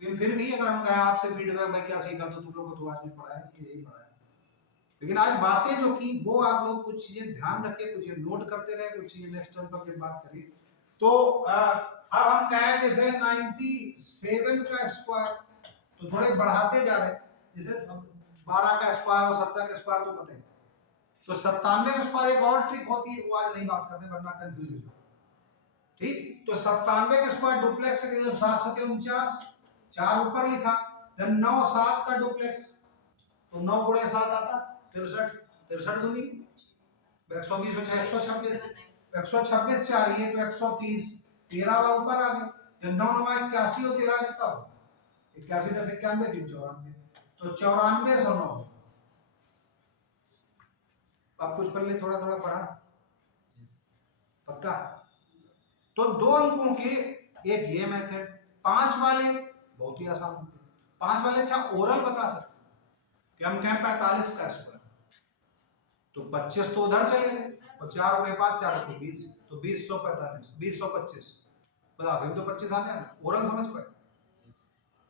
लेकिन फिर भी अगर हम कहें आपसे फीडबैक में क्या सीखा, तो तुम लोग को तो आज भी पढ़ाया कि यही पढ़ाया, लेकिन आज बातें जो की वो आप लोग कुछ चीजें ध्यान रखें, कुछ चीजें नोट करते रहे, कुछ चीजें नेक्स्ट टर्म पर फिर बात करें। तो अब हम कहें जैसे 97 का स्क्वायर, तो थोड़े बढ़ाते जा रहे हैं, जैसे 12 का स्क्वायर और 17 का स्क्वायर तो पता है, तो 97 का स्क्वायर एक और ट्रिक होती है, वो आज नहीं बात करते वरना कंफ्यूज हो जाओ, ठीक। तो 97 का स्क्वायर डुप्लेक्स है, 7 7 49, 4 ऊपर लिखा, देन 9 7 का डुप्लेक्स, तो 9 गुणे 7 आता 63, 63 दूनी 120 हो जाए 126, 126 4 ये तो 130, 13 वा ऊपर आ गए, जब 9 9 81 हो 13 कितना हो 81 10 91 3 94, तो 94 सौ 9। अब कुछ पहले थोड़ा थोड़ा पढ़ा पक्का। तो 2 अंकों के एक ये मेथड, 5 वाले बहुत ही आसान होते हैं, 5 वाले अच्छा ओरल बता सकते कि हम कहें 45 का स्क्वायर, तो 25 तो उधर चले गए, और 4 में 5 4 को 20, तो 2045 2025 बता, फिर तो 25 आने हैं, ओरल समझ पाए।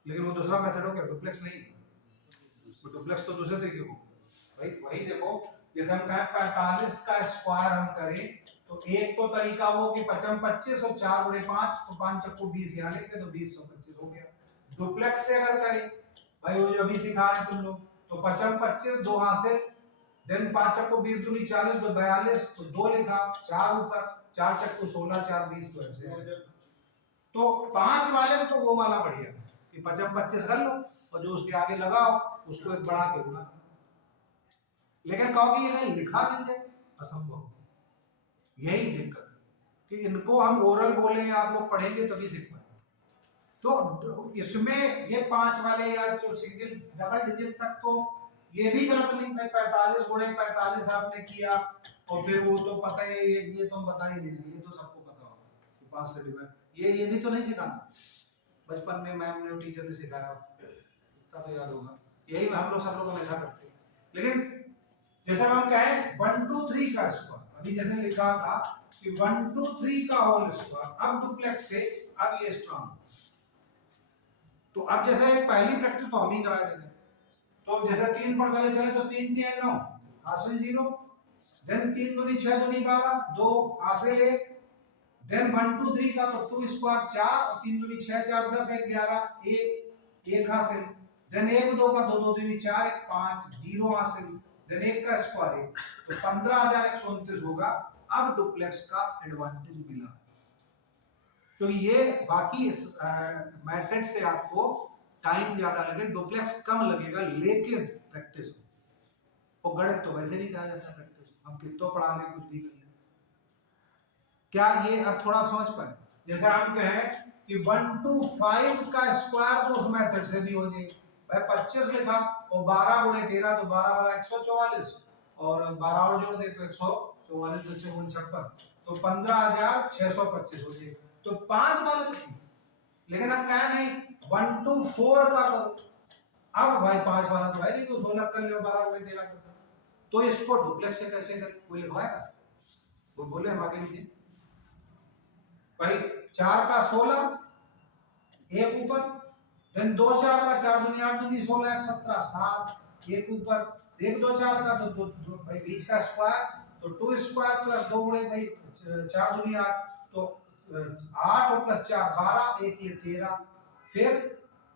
लेकिन वो दूसरा मेथड हो गया, डुप्लेक्स नहीं, वो डुप्लेक्स तो दूसरे तरीके को भाई, वही देखो जैसे हम कहें 45 का स्क्वायर हम करें, तो एक तो तरीका वो कि 25 और 4 गुणे 5, तो 5 चक्कू 20 यहाँ लिखते, तो 20 हो गया। डुप्लेक्स से अगर करें भाई, वो जो अभी सिखा रहे तुम लोग, तो 25 2 हासिल, देन 5 चक्कू 20 दूनी 40, तो 42, तो 2 लिखा, 4 ऊपर, 4 चक्कू 16 4 20, तो ऐसे। तो 5 वाले में तो वो वाला बढ़िया कि 25 कर लो और जो उसके आगे लगाओ उसको एक बढ़ा के गुणा, लेकिन कहो कि ये लिखा मिल जाए, असंभव। यही दिक्कत कि इनको हम ओरल बोले या आप लोग पढ़ेंगे तभी सीख पाए। तो इसमें ये 5 वाले या जो सिंगल डबल डिजिट तक, तो ये भी गलत नहीं भाई, 45 गुणे 45 आपने किया और फिर वो तो पता है, ये तो हम बता ही नहीं, ये तो सबको पता होगा कि 5 से डिवाइड, ये भी तो नहीं सिखाना, बचपन में मैम ने टीचर ने सिखाया इतना तो याद होगा, यही हम लोग सब लोग हमेशा करते हैं। लेकिन जैसे हम कहें 1 2 3 का स्क्वायर, अभी जैसे लिखा था कि 1 2 3 का होल स्क्वायर, अब डुप्लेक्स से अब ये स्ट्रॉन्ग, तो अब जैसे पहली प्रैक्टिस तो हम ही करा देंगे, तो जैसे 3 पर पहले चले तो 3 3 9 हासिल 0, देन 3 दूनी 6 दूनी 12 2 हासिल 1, देन 1 2 3 का तो 2 स्क्वायर 4 और 3 दूनी 6 4 10 1 11 1 हासिल, देन 1 2 का 2 2 दूनी 4 1 5 0 हासिल, देन 1 का स्क्वायर 1, तो 15129 होगा। अब डुप्लेक्स का एडवांटेज मिला, तो ये बाकी मेथड से आपको टाइम ज्यादा लगे, डुप्लेक्स कम लगेगा, लेकिन प्रैक्टिस हो। और गणित तो वैसे भी कहा जाता है प्रैक्टिस, हम कितना पढ़ा लें कुछ भी कर लें। क्या ये अब थोड़ा समझ पाए, जैसे हम कहें कि 1 2 5 का स्क्वायर, तो उस मेथड से भी हो जाए भाई, 25 लिखा और 12 गुणे 13, तो 12 वाला 144 और 12 और जोड़ दे तो 144, तो 56, तो 15625 हो जाए, तो 5 वाले तो ठीक। लेकिन हम कहें नहीं 1 2 4 का करो, अब भाई 5 वाला तो है नहीं, तो 16 कर लो, 12 गुणे 13 कर, तो इसको डुप्लेक्स से कैसे कर, कोई लिखवाएगा, वो बोले हम आगे लिखे भाई, 4 का 16 एक ऊपर, देन 2 4 का 4 दूनी 8 दूनी 16 1 17 7 एक ऊपर, 1 2 4 का तो भाई बीच का स्क्वायर, तो 2 स्क्वायर प्लस 2 गुणे भाई 4 दूनी 8, तो 8 और प्लस 4 12 1 ये 13, फिर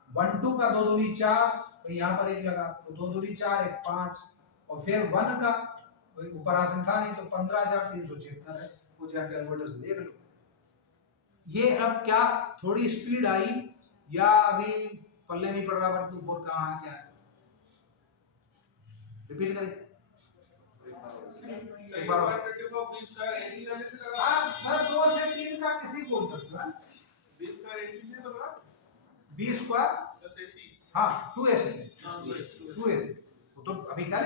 1 2 का 2 दूनी 4, तो यहाँ पर 1 लगा, तो 2 दूनी 4 1 5, और फिर 1 का ऊपर आसन था नहीं, तो 15376 है, कुछ यहाँ कैलकुलेटर से देख लो। ये अब क्या थोड़ी स्पीड आई या अभी पल्ले नहीं पड़ रहा, 1 2 4 कहाँ है क्या है, रिपीट करें एक बार और। 2 से 3 का किसी बोल सकते हो, 20 स्क्वायर हाँ 2 ऐसे 2 ऐसे, तो अभी क्या